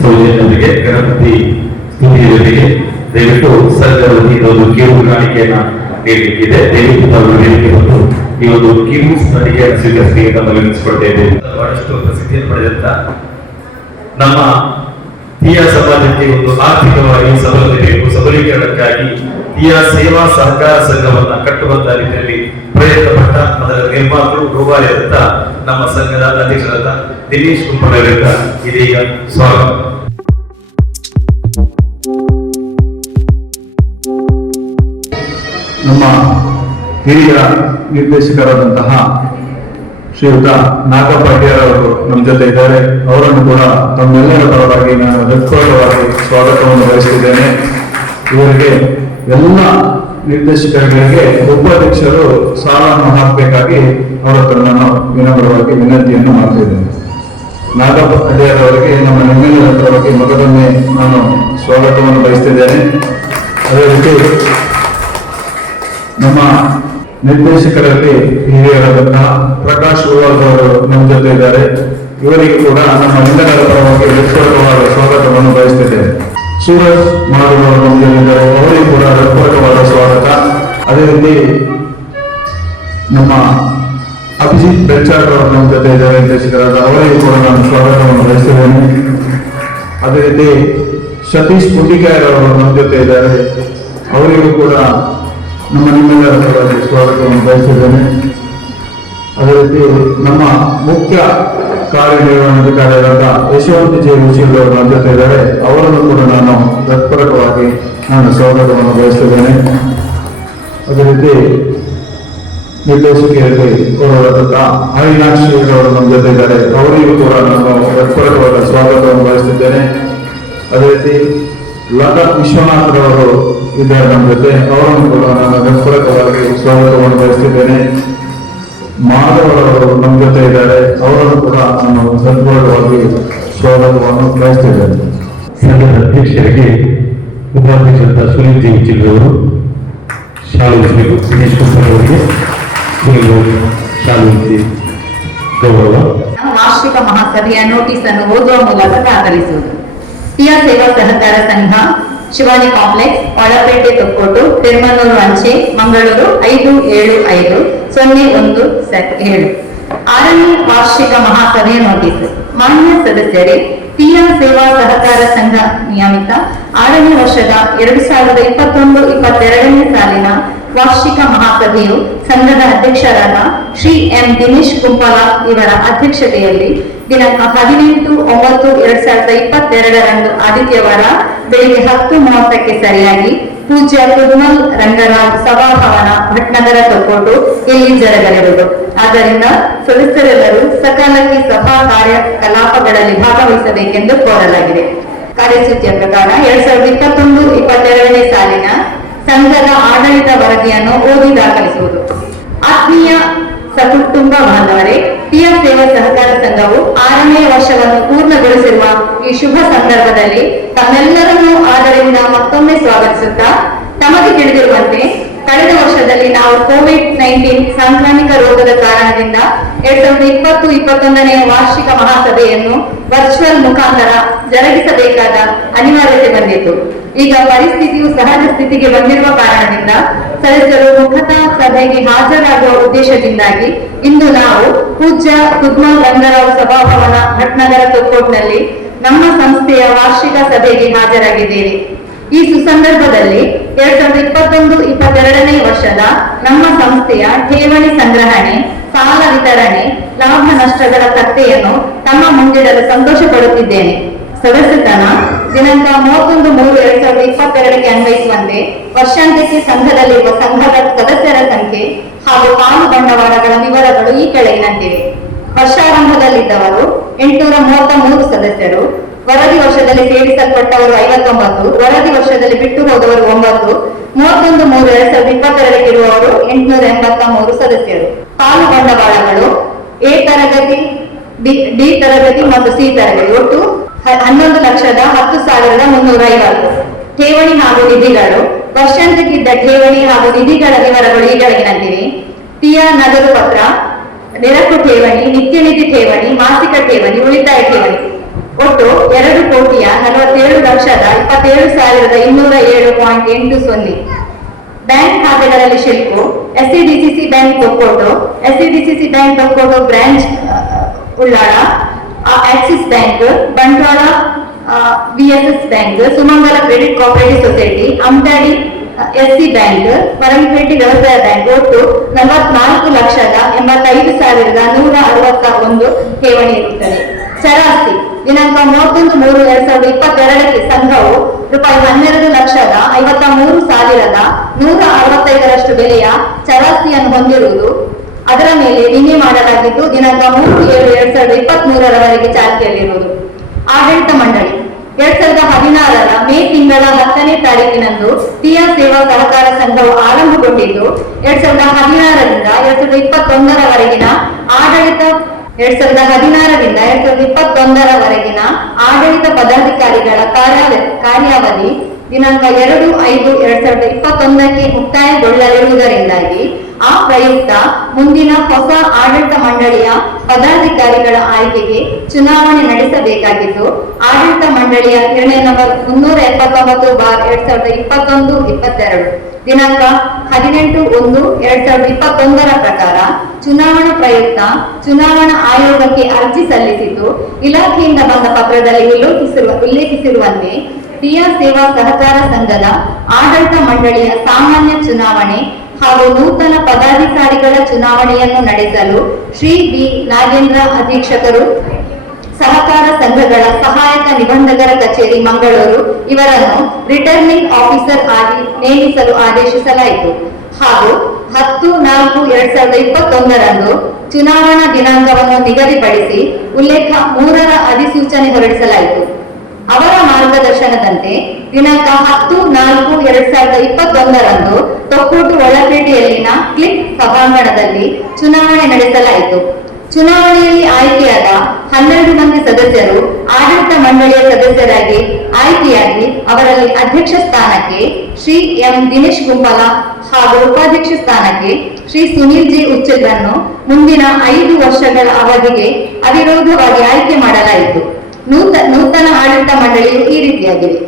ಸೌಜನ್ಯದೊಂದಿಗೆ ಗಣಪತಿ ಸ್ತುತಿಯವರಿಗೆ ದಯವಿಟ್ಟು ಸರ್ಕಾರದಲ್ಲಿ ಒಂದು ಕಿರು ಕಾಣಿಕೆಯನ್ನ ನೀಡಲಿಕ್ಕಿದೆ. ದಯವಿಟ್ಟು ತಾವು ವೇದಿಕೆ ಬಂದು ಈ ಒಂದು ಕಿರು ಕಾಣಿಕೆಯನ್ನು ಸ್ವೀಕರಿಸಿ ತಮ್ಮಲ್ಲಿ ನಿಲ್ಲಿಸಿಕೊಳ್ತಾ ಇದ್ದೇವೆ. ಬಹಳಷ್ಟು ಪ್ರಸಿದ್ಧಿಯನ್ನು ಪಡೆದಂತ ನಮ್ಮ ತೀಯ ಸಮಾಜಕ್ಕೆ ಒಂದು ಆರ್ಥಿಕವಾಗಿ ಸಬಲತೆ ಬೇಕು. ಸಬಲೀಕರಣಕ್ಕಾಗಿ ತೀಯ ಸೇವಾ ಸಹಕಾರ ಸಂಘವನ್ನ ಕಟ್ಟುವಂತ ರೀತಿಯಲ್ಲಿ ಪ್ರಯತ್ನ ಪಟ್ಟ ಅದರ ನಿರ್ಮಾತೃ ರೂವಾರಿಯಾದಂತ ನಮ್ಮ ಸಂಘದ ಅಧ್ಯಕ್ಷರಾದ ದಿನೇಶ್ ಕುಂಪಳವರಿಂದ ಇದೀಗ ಸ್ವಾಗತ. ನಮ್ಮ ಹಿರಿಯ ನಿರ್ದೇಶಕರಾದಂತಹ ಶ್ರೀಯುತ ನಾಗಪಾಟ್ಯರ್ ಅವರು ನಮ್ಮ ಜೊತೆ ಇದ್ದಾರೆ. ಅವರನ್ನು ಕೂಡ ತಮ್ಮೆಲ್ಲರ ಪರವಾಗಿ ನಾನು ಹೃತ್ಪೂರ್ವಕವಾಗಿ ಸ್ವಾಗತವನ್ನು ಬಯಸಿದ್ದೇನೆ. ಇವರಿಗೆ ಎಲ್ಲ ನಿರ್ದೇಶಕರಿಗೆ ಉಪಾಧ್ಯಕ್ಷರು ಸಾಲವನ್ನು ಹಾಕಬೇಕಾಗಿ ಅವರ ಹತ್ರ ನಾನು ವಿನಮ್ರವಾಗಿ ವಿನಂತಿಯನ್ನು ಮಾಡ್ತಿದ್ದೇನೆ. ನಾಗಪಾಟ್ಯರ್ ಅವರಿಗೆ ನಮ್ಮ ನಿಮ್ಮೆಲ್ಲರ ಪರವಾಗಿ ಮೊದಲೊಮ್ಮೆ ನಾನು ಸ್ವಾಗತವನ್ನು ಬಯಸ್ತಿದ್ದೇನೆ. ಅದೇ ರೀತಿ ನಮ್ಮ ನಿರ್ದೇಶಕರಲ್ಲಿ ಹಿರಿಯರಾದಂತಹ ಪ್ರಕಾಶ್ ಉವಾಲ್ ಅವರು ನಮ್ಮ ಜೊತೆ ಇದ್ದಾರೆ. ಇವರಿಗೆ ಕೂಡ ನಮ್ಮ ಎಲ್ಲರ ಪರವಾಗಿ ಹೃತ್ಪೂರ್ವಕವಾದ ಸ್ವಾಗತವನ್ನು ಬಯಸ್ತಿದ್ದೇವೆ. ಸೂರಜ್ ಮಾರು ಅವರು ನಮ್ಮ ಜೊತೆ ಇದ್ದಾರೆ. ಅವರಿಗೂ ಕೂಡ ಹೃತ್ಪೂರ್ವಕವಾದ ಸ್ವಾಗತ. ಅದೇ ರೀತಿ ನಮ್ಮ ಅಭಿಜಿತ್ ಬೆಚ್ಚಾಡ್ ಅವರು ನಮ್ಮ ಜೊತೆ ಇದ್ದಾರೆ ನಿರ್ದೇಶಕರಾದ. ಅವರಿಗೂ ಕೂಡ ನಾನು ಸ್ವಾಗತವನ್ನು ಬಯಸ್ತಿದ್ದೇನೆ. ಅದೇ ರೀತಿ ಸತೀಶ್ ಪುಂಡಿಕಾಯರ್ ಅವರು ನಮ್ಮ ಜೊತೆ ಇದ್ದಾರೆ. ಅವರಿಗೂ ಕೂಡ ನಮ್ಮ ನಿಮ್ಮೆಲ್ಲರ ಪರವಾಗಿ ಸ್ವಾಗತವನ್ನು ಬಯಸಿದ್ದೇನೆ. ಅದೇ ರೀತಿ ನಮ್ಮ ಮುಖ್ಯ ಕಾರ್ಯನಿರ್ವಹಣಾಧಿಕಾರಿಯಾದ ಯಶವಂತ್ ಜೆ ರುಚಿಲ್ ಅವರು ನಮ್ಮ ಜೊತೆ ಇದ್ದಾರೆ. ಅವರನ್ನು ಕೂಡ ನಾನು ತತ್ಪರವಾಗಿ ನಾನು ಸ್ವಾಗತವನ್ನು ಬಯಸಿದ್ದೇನೆ. ಅದೇ ರೀತಿ ನಿರ್ದೇಶಕಿಯರಲ್ಲಿ ಗೌರವವಾದಂತಹ ಅವಿನಾಶ್ ಅವರು ನಮ್ಮ ಜೊತೆ ಇದ್ದಾರೆ. ಅವರಿಗೂ ಕೂಡ ನಾನು ತತ್ಪರವಾದ ಸ್ವಾಗತವನ್ನು ಬಯಸುತ್ತಿದ್ದೇನೆ. ಅದೇ ರೀತಿ ಲತಾ ವಿಶ್ವನಾಥರವರು ಇದ್ದಾರೆ ನಮ್ಮ ಜೊತೆ. ಅವರನ್ನು ಕೂಡ ನಾನು ಹೃತ್ಪೂರ್ವಕವಾಗಿ ಸ್ವಾಗತವನ್ನು ಬಯಸ್ತಿದ್ದೇನೆ. ಮಾಧವರವರು ನಮ್ಮ ಜೊತೆ ಇದ್ದಾರೆ. ಅವರನ್ನು ಕೂಡ ನಾನು ಹೃತ್ಪೂರ್ವಕವಾಗಿ ಸ್ವಾಗತವನ್ನು ಬಯಸ್ತಿದ್ದೇನೆ. ಸಂಘದ ಅಧ್ಯಕ್ಷರಿಗೆ ಉಪಾಧ್ಯಕ್ಷರಾದ ಸುನೀಲ್ ಜಿ ಚಿಲ್ಲವರು ಶಾಲೆಗೆ ದಿನೇಶ್ ಕುಮಾರ್ ಅವರಿಗೆ ಶಾಲೆ ಗೌರವ. ವಾರ್ಷಿಕ ಮಹಾಸಭೆಯ ನೋಟಿಸ್ ಅನ್ನು ಓದುವ ಮೂಲಕ ದಾಖಲಿಸುವುದು. ತೀಯ ಸೇವಾ ಸಹಕಾರ ಸಂಘ, ಶಿವಾನಿ ಕಾಂಪ್ಲೆಕ್ಸ್, ಒಳಪೇಟೆ, ತೊಕ್ಕೋಟು, ತಿರುಮನೂರು ಅಂಚೆ, ಮಂಗಳೂರು 570107. 6ನೇ ವಾರ್ಷಿಕ ಮಹಾಸಭೆಯ ನೋಟಿಸ್. ಮಾನ್ಯ ಸದಸ್ಯರೇ, ತೀಯ ಸೇವಾ ಸಹಕಾರ ಸಂಘ ನಿಯಮಿತ 6ನೇ ವರ್ಷದ 2021-22ನೇ ಸಾಲಿನ ವಾರ್ಷಿಕ ಮಹಾಸಭೆಯು ಸಂಘದ ಅಧ್ಯಕ್ಷರಾದ ಶ್ರೀ ಎಂ ದಿನೇಶ್ ಕುಂಪಲ ಇವರ ಅಧ್ಯಕ್ಷತೆಯಲ್ಲಿ ದಿನಾಂಕ 18/9/2022 ಆದಿತ್ಯವಾರ ಬೆಳಿಗ್ಗೆ 10:30ಕ್ಕೆ ಸರಿಯಾಗಿ ಪೂಜ್ಯ ಕುರ್ಮಲ್ ರಂಗರಾವ್ ಸಭಾಭವನ, ಭಟ್ನಗರ, ತೊಕ್ಕೋಟು ಇಲ್ಲಿ ಜರಗಲಿರುವುದು. ಆದ್ದರಿಂದ ಸದಸ್ಯರೆಲ್ಲರೂ ಸಕಾಲಕ್ಕೆ ಸಭಾ ಕಾರ್ಯಕಲಾಪಗಳಲ್ಲಿ ಭಾಗವಹಿಸಬೇಕೆಂದು ಕೋರಲಾಗಿದೆ. ಕಾರ್ಯಸೂಚಿಯ ಪ್ರಕಾರ 2021-22ನೇ ಸಾಲಿನ ಸಂಘದ ಆಡಳಿತ ವರದಿಯನ್ನು ಓದಿ ದಾಖಲಿಸುವುದು. ಆತ್ಮೀಯ ಸಕುಟುಂಬ ಬಾಂಧವರೇ, ತೀಯ ಸೇವಾ ಸಹಕಾರ ಸಂಘವು 6ನೇ ವರ್ಷವನ್ನು ಪೂರ್ಣಗೊಳಿಸಿರುವ ಈ ಶುಭ ಸಂದರ್ಭದಲ್ಲಿ ತಮ್ಮೆಲ್ಲರನ್ನೂ ಆದರದಿಂದ ಮತ್ತೊಮ್ಮೆ ಸ್ವಾಗತಿಸುತ್ತಾ, ತಮಗೆ ತಿಳಿದಿರುವಂತೆ ಕಳೆದ ವರ್ಷದಲ್ಲಿ ನಾವು ಕೋವಿಡ್-19 ಸಾಂಕ್ರಾಮಿಕ ರೋಗದ ಕಾರಣದಿಂದ 2020-21ನೇ ವಾರ್ಷಿಕ ಮಹಾಸಭೆಯನ್ನು ವರ್ಚುವಲ್ ಮುಖಾಂತರ ಜರುಗಿಸಬೇಕಾದ ಅನಿವಾರ್ಯತೆ ಬಂದಿತ್ತು. ಈಗ ಪರಿಸ್ಥಿತಿಯು ಸಹಜ ಸ್ಥಿತಿಗೆ ಬಂದಿರುವ ಕಾರಣದಿಂದ ಸದಸ್ಯರು ಮುಖತಃ ಸಭೆಗೆ ಹಾಜರಾಗುವ ಉದ್ದೇಶದಿಂದಾಗಿ ಇಂದು ನಾವು ಪೂಜ್ಯ ಕುರ್ಮಲ್ ರಂಗರಾವ್ ಸಭಾಭವನ, ಭಟ್ನಗರ, ತೊಕ್ಕೋಟ್ನಲ್ಲಿ ನಮ್ಮ ಸಂಸ್ಥೆಯ ವಾರ್ಷಿಕ ಸಭೆಗೆ ಹಾಜರಾಗಿದ್ದೇವೆ. ಈ ಸುಸಂದರ್ಭದಲ್ಲಿ 2021-22ನೇ ವರ್ಷದ ನಮ್ಮ ಸಂಸ್ಥೆಯ ಠೇವಣಿ ಸಂಗ್ರಹಣೆ, ಸಾಲ ವಿತರಣೆ, ಲಾಭ ನಷ್ಟಗಳ ಪತ್ತೆಯನ್ನು ತಮ್ಮ ಮುಂದಿಡಲು ಸಂತೋಷ ಪಡುತ್ತಿದ್ದೇನೆ. ಸದಸ್ಯತನ ದಿನಾಂಕ 31/3/2022ಕ್ಕೆ ಅನ್ವಯಿಸುವಂತೆ ವರ್ಷಾಂತ್ಯಕ್ಕೆ ಸಂಘದಲ್ಲಿರುವ ಸಂಘದ ಸದಸ್ಯರ ಸಂಖ್ಯೆ ಹಾಗೂ ಪಾಲು ಬಂಡವಾಳಗಳ ವಿವರಗಳು ಈ ಕೆಳಗಿನಂತಿವೆ. ವರ್ಷಾರಂಭದಲ್ಲಿದ್ದವರು 833 ಸದಸ್ಯರು, ವರದಿ ವರ್ಷದಲ್ಲಿ ಸೇರಿಸಲ್ಪಟ್ಟವರು 59, ವರದಿ ವರ್ಷದಲ್ಲಿ ಬಿಟ್ಟು ಹೋದವರು 9, 31/3/2022 ಇರುವವರು 883 ಸದಸ್ಯರು. ಪಾಲು ಬಂಡವಾಳಗಳು ಎ ತರಗತಿ, ಡಿ ತರಗತಿ ಮತ್ತು ಸಿ ತರಗತಿ ಒಟ್ಟು 11,10,350. ಠೇವಣಿ ಹಾಗೂ ನಿಧಿಗಳು ವರ್ಷಾಂತ್ಯಕ್ಕಿದ್ದ ಠೇವಣಿ ಹಾಗೂ ನಿಧಿಗಳ ವಿವರಗಳು ಈ ಕೆಳಗಿನಂತಿವೆ. ಟಿಆರ್ ನಗದು ಪತ್ರ, ನೆರಕು ಠೇವಣಿ, ನಿತ್ಯ ನಿಧಿ ಠೇವಣಿ, ಮಾಸಿಕ ಠೇವಣಿ, ಉಳಿತಾಯ ಠೇವಣಿ ಒಟ್ಟು 2,40,27,207.80. ಬ್ಯಾಂಕ್ ಖಾತೆಗಳಲ್ಲಿ ಶಿಲ್ಕು SCDCC bank Thokkottu, SCDCC bank Thokkottu branch Ullal, Axis bank, Bantwal VSS bank, Sumangala credit cooperative society, Ambady SC bank, Maralipete ವ್ಯವಸಾಯ ಬ್ಯಾಂಕ್ ಒಟ್ಟು 44,85,161 ಠೇವಣಿ ಇರುತ್ತದೆ. ಚರಾಸ್ತಿ ದಿನಾಂಕ 31/3/2022ಕ್ಕೆ ಸಂಘವು ರೂಪಾಯಿ 12,53,165 ಬೆಲೆಯ ಚರಾಸ್ತಿಯನ್ನು ಹೊಂದಿರುವುದು, ಅದರ ಮೇಲೆ ವಿಮೆ ಮಾಡಲಾಗಿದ್ದು ದಿನಾಂಕ 3/7/2023 ಚಾಲ್ತಿಯಲ್ಲಿರುವುದು. ಆಡಳಿತ ಮಂಡಳಿ 2016 ಮೇ ತಿಂಗಳ 10ನೇ ತಾರೀಕಿನಂದು ಟಿಆರ್ ಸೇವಾ ಸಹಕಾರ ಸಂಘವು ಆರಂಭಗೊಂಡಿದ್ದು 2016ರಿಂದ 2021 ಆಡಳಿತ ಪದಾಧಿಕಾರಿಗಳ ಕಾರ್ಯಾವಧಿ ದಿನಾಂಕ 2/5/2021ಕ್ಕೆ ಮುಕ್ತಾಯಗೊಳ್ಳಲಿರುವುದರಿಂದಾಗಿ ಆ ಪ್ರಯುಕ್ತ ಮುಂದಿನ ಹೊಸ ಆಡಳಿತ ಮಂಡಳಿಯ ಪದಾಧಿಕಾರಿಗಳ ಆಯ್ಕೆಗೆ ಚುನಾವಣೆ ನಡೆಸಬೇಕಾಗಿದ್ದು, ಆಡಳಿತ ಮಂಡಳಿಯ ನಿರ್ಣಯ ನಂಬರ್ 379/2021-22 ದಿನಾಂಕ 18/1/2021 ಪ್ರಕಾರ ಚುನಾವಣಾ ಪ್ರಯುಕ್ತ ಚುನಾವಣಾ ಆಯೋಗಕ್ಕೆ ಅರ್ಜಿ ಸಲ್ಲಿಸಿದ್ದು, ಇಲಾಖೆಯಿಂದ ಬಂದ ಪತ್ರದಲ್ಲಿ ಉಲ್ಲೇಖಿಸಿರುವಂತೆ ಟಿಆರ್ ಸೇವಾ ಸಹಕಾರ ಸಂಘದ ಆಡಳಿತ ಮಂಡಳಿಯ ಸಾಮಾನ್ಯ ಚುನಾವಣೆ ಹಾಗೂ ನೂತನ ಪದಾಧಿಕಾರಿಗಳ ಚುನಾವಣೆಯನ್ನು ನಡೆಸಲು ಶ್ರೀ ಬಿ ನಾಗೇಂದ್ರ ಅಧೀಕ್ಷಕರು, ಸಹಕಾರ ಸಂಘಗಳ ಸಹಾಯಕ ನಿಬಂಧಕರ ಕಚೇರಿ ಮಂಗಳೂರು ಇವರನ್ನು ರಿಟರ್ನಿಂಗ್ ಆಫೀಸರ್ ಆಗಿ ನೇಮಿಸಲು ಆದೇಶಿಸಲಾಯಿತು ಹಾಗೂ 10/4/2021 ಚುನಾವಣಾ ದಿನಾಂಕವನ್ನು ನಿಗದಿಪಡಿಸಿ ಉಲ್ಲೇಖ 3ರ ಅಧಿಸೂಚನೆ ಹೊರಡಿಸಲಾಯಿತು. ಅವರ ಮಾರ್ಗದರ್ಶನದಂತೆ ದಿನಾಂಕ 10/4/2021 ತೊಕ್ಕೋಟು ಒಳಪೇಟೆಯಲ್ಲಿನ ಕ್ಲಿಕ್ ಸಭಾಂಗಣದಲ್ಲಿ ಚುನಾವಣೆ ನಡೆಸಲಾಯಿತು. ಚುನಾವಣೆಯಲ್ಲಿ ಆಯ್ಕೆಯಾದ 12 ಮಂದಿ ಸದಸ್ಯರು ಆಡಳಿತ ಮಂಡಳಿಯ ಸದಸ್ಯರಾಗಿ ಆಯ್ಕೆಯಾಗಿ ಅವರಲ್ಲಿ ಅಧ್ಯಕ್ಷ ಸ್ಥಾನಕ್ಕೆ ಶ್ರೀ ಎಂ ದಿನೇಶ್ ಗುಂಪಲ ಹಾಗೂ ಉಪಾಧ್ಯಕ್ಷ ಸ್ಥಾನಕ್ಕೆ ಶ್ರೀ ಸುನೀಲ್ ಜಿ ಉಚ್ಚಿಲ್ರನ್ನು ಮುಂದಿನ 5 ವರ್ಷಗಳ ಅವಧಿಗೆ ಅವಿರೋಧವಾಗಿ ಆಯ್ಕೆ ಮಾಡಲಾಯಿತು. ನೂತನ ಆಡಳಿತ ಮಂಡಳಿಯು ಈ ರೀತಿಯಾಗಿದೆ.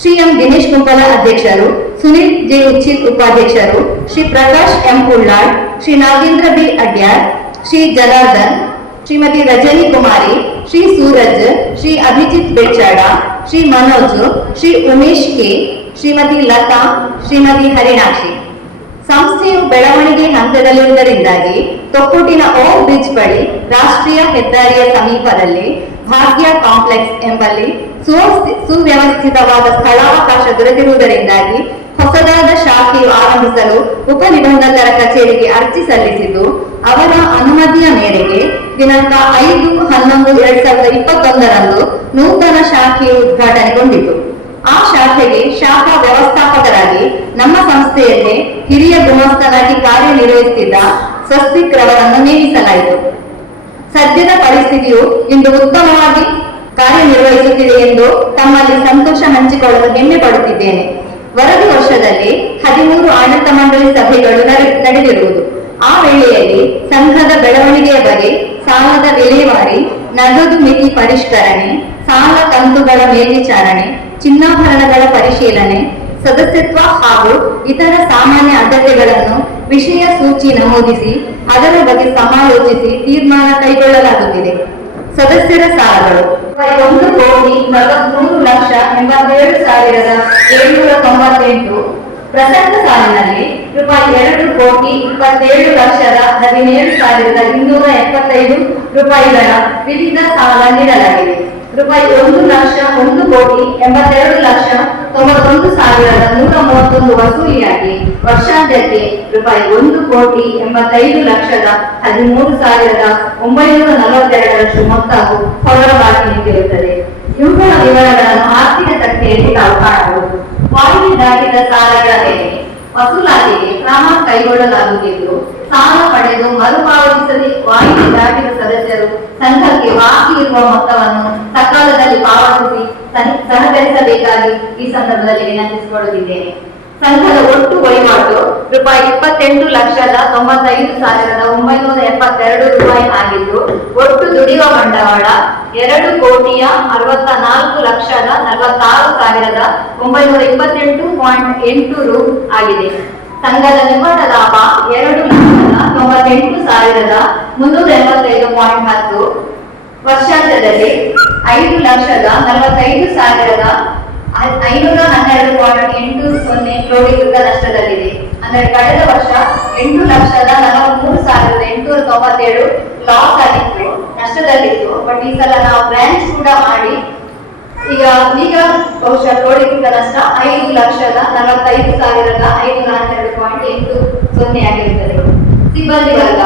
ಶ್ರೀ ಎಂ ದಿನೇಶ್ ಗುಂಪಲ ಅಧ್ಯಕ್ಷರು, ಸುನೀಲ್ ಜೆ ಉಚ್ಚಿಲ್ ಉಪಾಧ್ಯಕ್ಷರು, ಶ್ರೀ ಪ್ರಕಾಶ್ ಎಂ ಉಳ್ಳಾಳ್, ಶ್ರೀ ನಾಗೇಂದ್ರ ಬಿ ಅಡ್ಯಾರ್, ಶ್ರೀ ಜನಾರ್ದನ್, ಶ್ರೀಮತಿ ರಜನಿ ಕುಮಾರಿ, ಶ್ರೀ ಸೂರಜ್, ಶ್ರೀ ಅಭಿಜಿತ್ ಬೆಚ್ಚಾಡ, ಶ್ರೀ ಮನೋಜ್, ಶ್ರೀ ಉಮೇಶ್ ಕೆ, ಶ್ರೀಮತಿ ಲತಾ, ಶ್ರೀಮತಿ ಹರಿಣಾಕ್ಷಿ. ಸಂಸ್ಥೆಯು ಬೆಳವಣಿಗೆ ಹಂತದಲ್ಲಿರುವುದರಿಂದಾಗಿ ತೊಕ್ಕೋಟಿನ ಓಂ ಬ್ರಿಡ್ಜ್ ಬಳಿ ರಾಷ್ಟ್ರೀಯ ಹೆದ್ದಾರಿಯ ಸಮೀಪದಲ್ಲಿ ಭಾಗ್ಯ ಕಾಂಪ್ಲೆಕ್ಸ್ ಎಂಬಲ್ಲಿ ಸುವ್ಯವಸ್ಥಿತವಾದ ಸ್ಥಳಾವಕಾಶ ದೊರೆತಿರುವುದರಿಂದಾಗಿ ಹೊಸದಾದ ಶಾಖೆಯು ಆರಂಭಿಸಲು ಉಪನಿಬಂಧಕರ ಕಚೇರಿಗೆ ಅರ್ಜಿ ಸಲ್ಲಿಸಿದ್ದು, ಅವರ ಅನುಮತಿಯ ಮೇರೆಗೆ ದಿನಾಂಕ 5/11/2021 ನೂತನ ಶಾಖೆಯು ಉದ್ಘಾಟನೆಗೊಂಡಿತು. ಆ ಶಾಖೆಗೆ ಶಾಖಾ ವ್ಯವಸ್ಥಾಪಕರಾಗಿ ನಮ್ಮ ಸಂಸ್ಥೆಯಲ್ಲೇ ಹಿರಿಯ ಗುಮಾಸ್ತನಾಗಿ ಕಾರ್ಯನಿರ್ವಹಿಸುತ್ತಿದ್ದ ಸ್ವಸ್ತಿಕ್ ರವರನ್ನು ನೇಮಿಸಲಾಯಿತು. ಸದ್ಯದ ಪರಿಸ್ಥಿತಿಯು ಇಂದು ಉತ್ತಮವಾಗಿ ಕಾರ್ಯನಿರ್ವಹಿಸುತ್ತಿದೆ ಎಂದು ತಮ್ಮಲ್ಲಿ ಸಂತೋಷ ಹಂಚಿಕೊಳ್ಳಲು ಹೆಮ್ಮೆ ಪಡುತ್ತಿದ್ದೇನೆ. ವರದಿ ವರ್ಷದಲ್ಲಿ 13 ಆಡಳಿತ ಮಂಡಳಿ ಸಭೆಗಳು ನಡೆದಿರುವುದು. ಆ ವೇಳೆಯಲ್ಲಿ ಸಂಘದ ಬೆಳವಣಿಗೆಯ ಬಗ್ಗೆ ಸಾಲದ ವಿಲೇವಾರಿ, ನಗದು ಮಿತಿ ಪರಿಷ್ಕರಣೆ, ಸಾಲ ಕಂತುಗಳ ಮೇಲ್ವಿಚಾರಣೆ, ಚಿನ್ನಾಭರಣಗಳ ಪರಿಶೀಲನೆ, ಸದಸ್ಯತ್ವ ಹಾಗೂ ಇತರ ಸಾಮಾನ್ಯ ಅಗತ್ಯಗಳನ್ನು ವಿಷಯ ಸೂಚಿ ನಮೂದಿಸಿ ಅದರ ಬಗ್ಗೆ ಸಮಾಲೋಚಿಸಿ ತೀರ್ಮಾನ ಕೈಗೊಳ್ಳಲಾಗುತ್ತಿದೆ. ಸದಸ್ಯರ ಸಾಲಗಳು ರೂಪಾಯಿ 1,83,87,798. ಪ್ರಸಕ್ತ ಸಾಲಿನಲ್ಲಿ ರೂಪಾಯಿ 2,27,17,275 ರೂಪಾಯಿಗಳ ವಿವಿಧ ಸಾಲ ನೀಡಲಾಗಿದೆ. ರೂಪಾಯಿ 1,82,91,131 ವಸೂಲಿಯಾಗಿ ವರ್ಷಾಂತ್ಯಕ್ಕೆ ರೂಪಾಯಿ 1,85,13,942 ಮೊತ್ತವು ಹೊರ ಬಾಕಿ ನಿಂತಿರುತ್ತದೆ. ಇವುಗಳ ವಿವರಗಳನ್ನು ಆರ್ಥಿಕ ತಟ್ಟೆಯಲ್ಲಿ ನಾವು ಕಾಣಬಹುದು. ವಾಯಿದೆ ದಾಟಿದ ಸಾಲಗಳ ಮೇಲೆ ವಸೂಲಾತಿಗೆ ಕ್ರಮ ಕೈಗೊಳ್ಳಲಾಗುತ್ತಿದ್ದು, ಸಾಲ ಪಡೆದು ಮರುಪಾವತಿಸದೆ ವಾಯಿದೆ ದಾಟಿದ ಸದಸ್ಯರು ಸಂಘಕ್ಕೆ ಬಾಕಿ ಇರುವ ಮೊತ್ತವನ್ನು ಸಕಾಲದಲ್ಲಿ ಪಾವತಿಸಿ ಸಹಕರಿಸಬೇಕಾಗಿ ಈ ಸಂದರ್ಭದಲ್ಲಿ ವಿನಂತಿಸಿಕೊಳ್ಳುತ್ತಿದ್ದೇನೆ. ಸಂಘದ ಒಟ್ಟು ವಹಿವಾಟು ರೂಪಾಯಿ 28,95,972 ರೂಪಾಯಿ ಆಗಿದ್ದು, ಒಟ್ಟು ದುಡಿಯುವ ಬಂಡವಾಳ 2,64,46,928.8 ರು ಆಗಿದೆ. ಸಂಘದ ನಿವ್ವಳ ಲಾಭ 2,98,385.10. ವರ್ಷಾಂತ್ಯದಲ್ಲಿ 5,45,512.80 ಕ್ರೋಢೀಕೃತ ನಷ್ಟದಲ್ಲಿದೆ. ಅಂದರೆ ಕಳೆದ ವರ್ಷ 8,43,897 ಲಾಸ್ ಆಗಿತ್ತು, ನಷ್ಟದಲ್ಲಿತ್ತು. ಬಟ್ ಈ ಸಲ ನಾವು ಬ್ರಾಂಚ್ ಕೂಡ ಮಾಡಿ ಈಗ ಬಹುಶಃ ಕ್ರೋಢೀಕೃತ ನಷ್ಟ 5,45,512.80 ಆಗಿರುತ್ತದೆ. ಸಿಬ್ಬಂದಿ ವರ್ಗ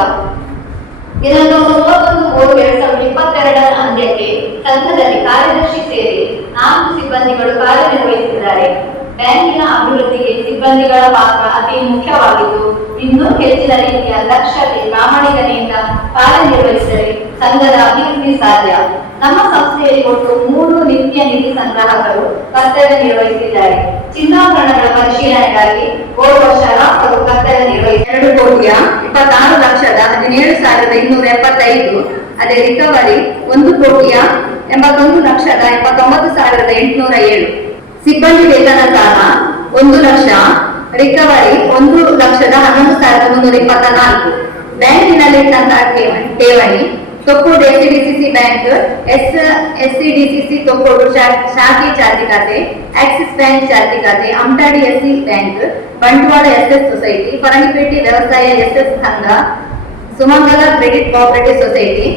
ಇದನ್ನು 31/3/2022 ಅಂತ್ಯಕ್ಕೆ ಸಂಘದಲ್ಲಿ ಕಾರ್ಯದರ್ಶಿ ಸೇರಿ 4 ಸಿಬ್ಬಂದಿಗಳು ಕಾರ್ಯನಿರ್ವಹಿಸಿದ್ದಾರೆ. ಬ್ಯಾಂಕಿನ ಅಭಿವೃದ್ಧಿಗೆ ಸಿಬ್ಬಂದಿಗಳ ಪಾತ್ರ ಅತಿ ಮುಖ್ಯವಾಗಿದ್ದು, ಇನ್ನೂ ಹೆಚ್ಚಿನ ರೀತಿಯ ದಕ್ಷತೆ ಪ್ರಾಮಾಣಿಕತೆಯಿಂದ ಕಾರ್ಯನಿರ್ವಹಿಸಿದರೆ ಸಂಘದ ಅಭಿವೃದ್ಧಿ ಸಾಧ್ಯ. ನಮ್ಮ ಸಂಸ್ಥೆಯಲ್ಲಿ ಒಟ್ಟು 3 ನಿತ್ಯ ನಿಧಿ ಸಂಗ್ರಾಹಕರು ಕರ್ತವ್ಯ ನಿರ್ವಹಿಸಿದ್ದಾರೆ. ಚಿನ್ನಾಭರಣಗಳ ಪರಿಶೀಲನೆಗಾಗಿ ಹೋದ ವರ್ಷ ರಾಷ್ಟ್ರವು ಕರ್ತವ್ಯ ನಿರ್ವಹಿಸಿ 2,26,17,275. ಅದೇ ರಿಕವರಿ 1,81,79,807. ಸಿಬ್ಬಂದಿ ವೇತನ ಸಾಲ 1 ಲಕ್ಷ, ರಿಕವರಿ 1,11,324. ಬ್ಯಾಂಕಿನಲ್ಲಿದ್ದಂತಹ ಠೇವಣಿ ತೊಕ್ಕೋಡು SCDCC ಬ್ಯಾಂಕ್, SCDCC ತೊಕ್ಕೋಡು ಶಾಖೆ ಚಾಲ್ತಿ ಖಾತೆ, ಆಕ್ಸಿಸ್ ಬ್ಯಾಂಕ್ ಚಾಲ್ತಿ ಖಾತೆ, ಅಮ್ಟಾಡಿ SC bank, Bantwal SS society, Parangipete ವ್ಯವಸಾಯ SS ಸಂಘ, ಸುಮಂಗಲ ಕ್ರೆಡಿಟ್ ಕೋಆಪರೇಟಿವ್ ಸೊಸೈಟಿ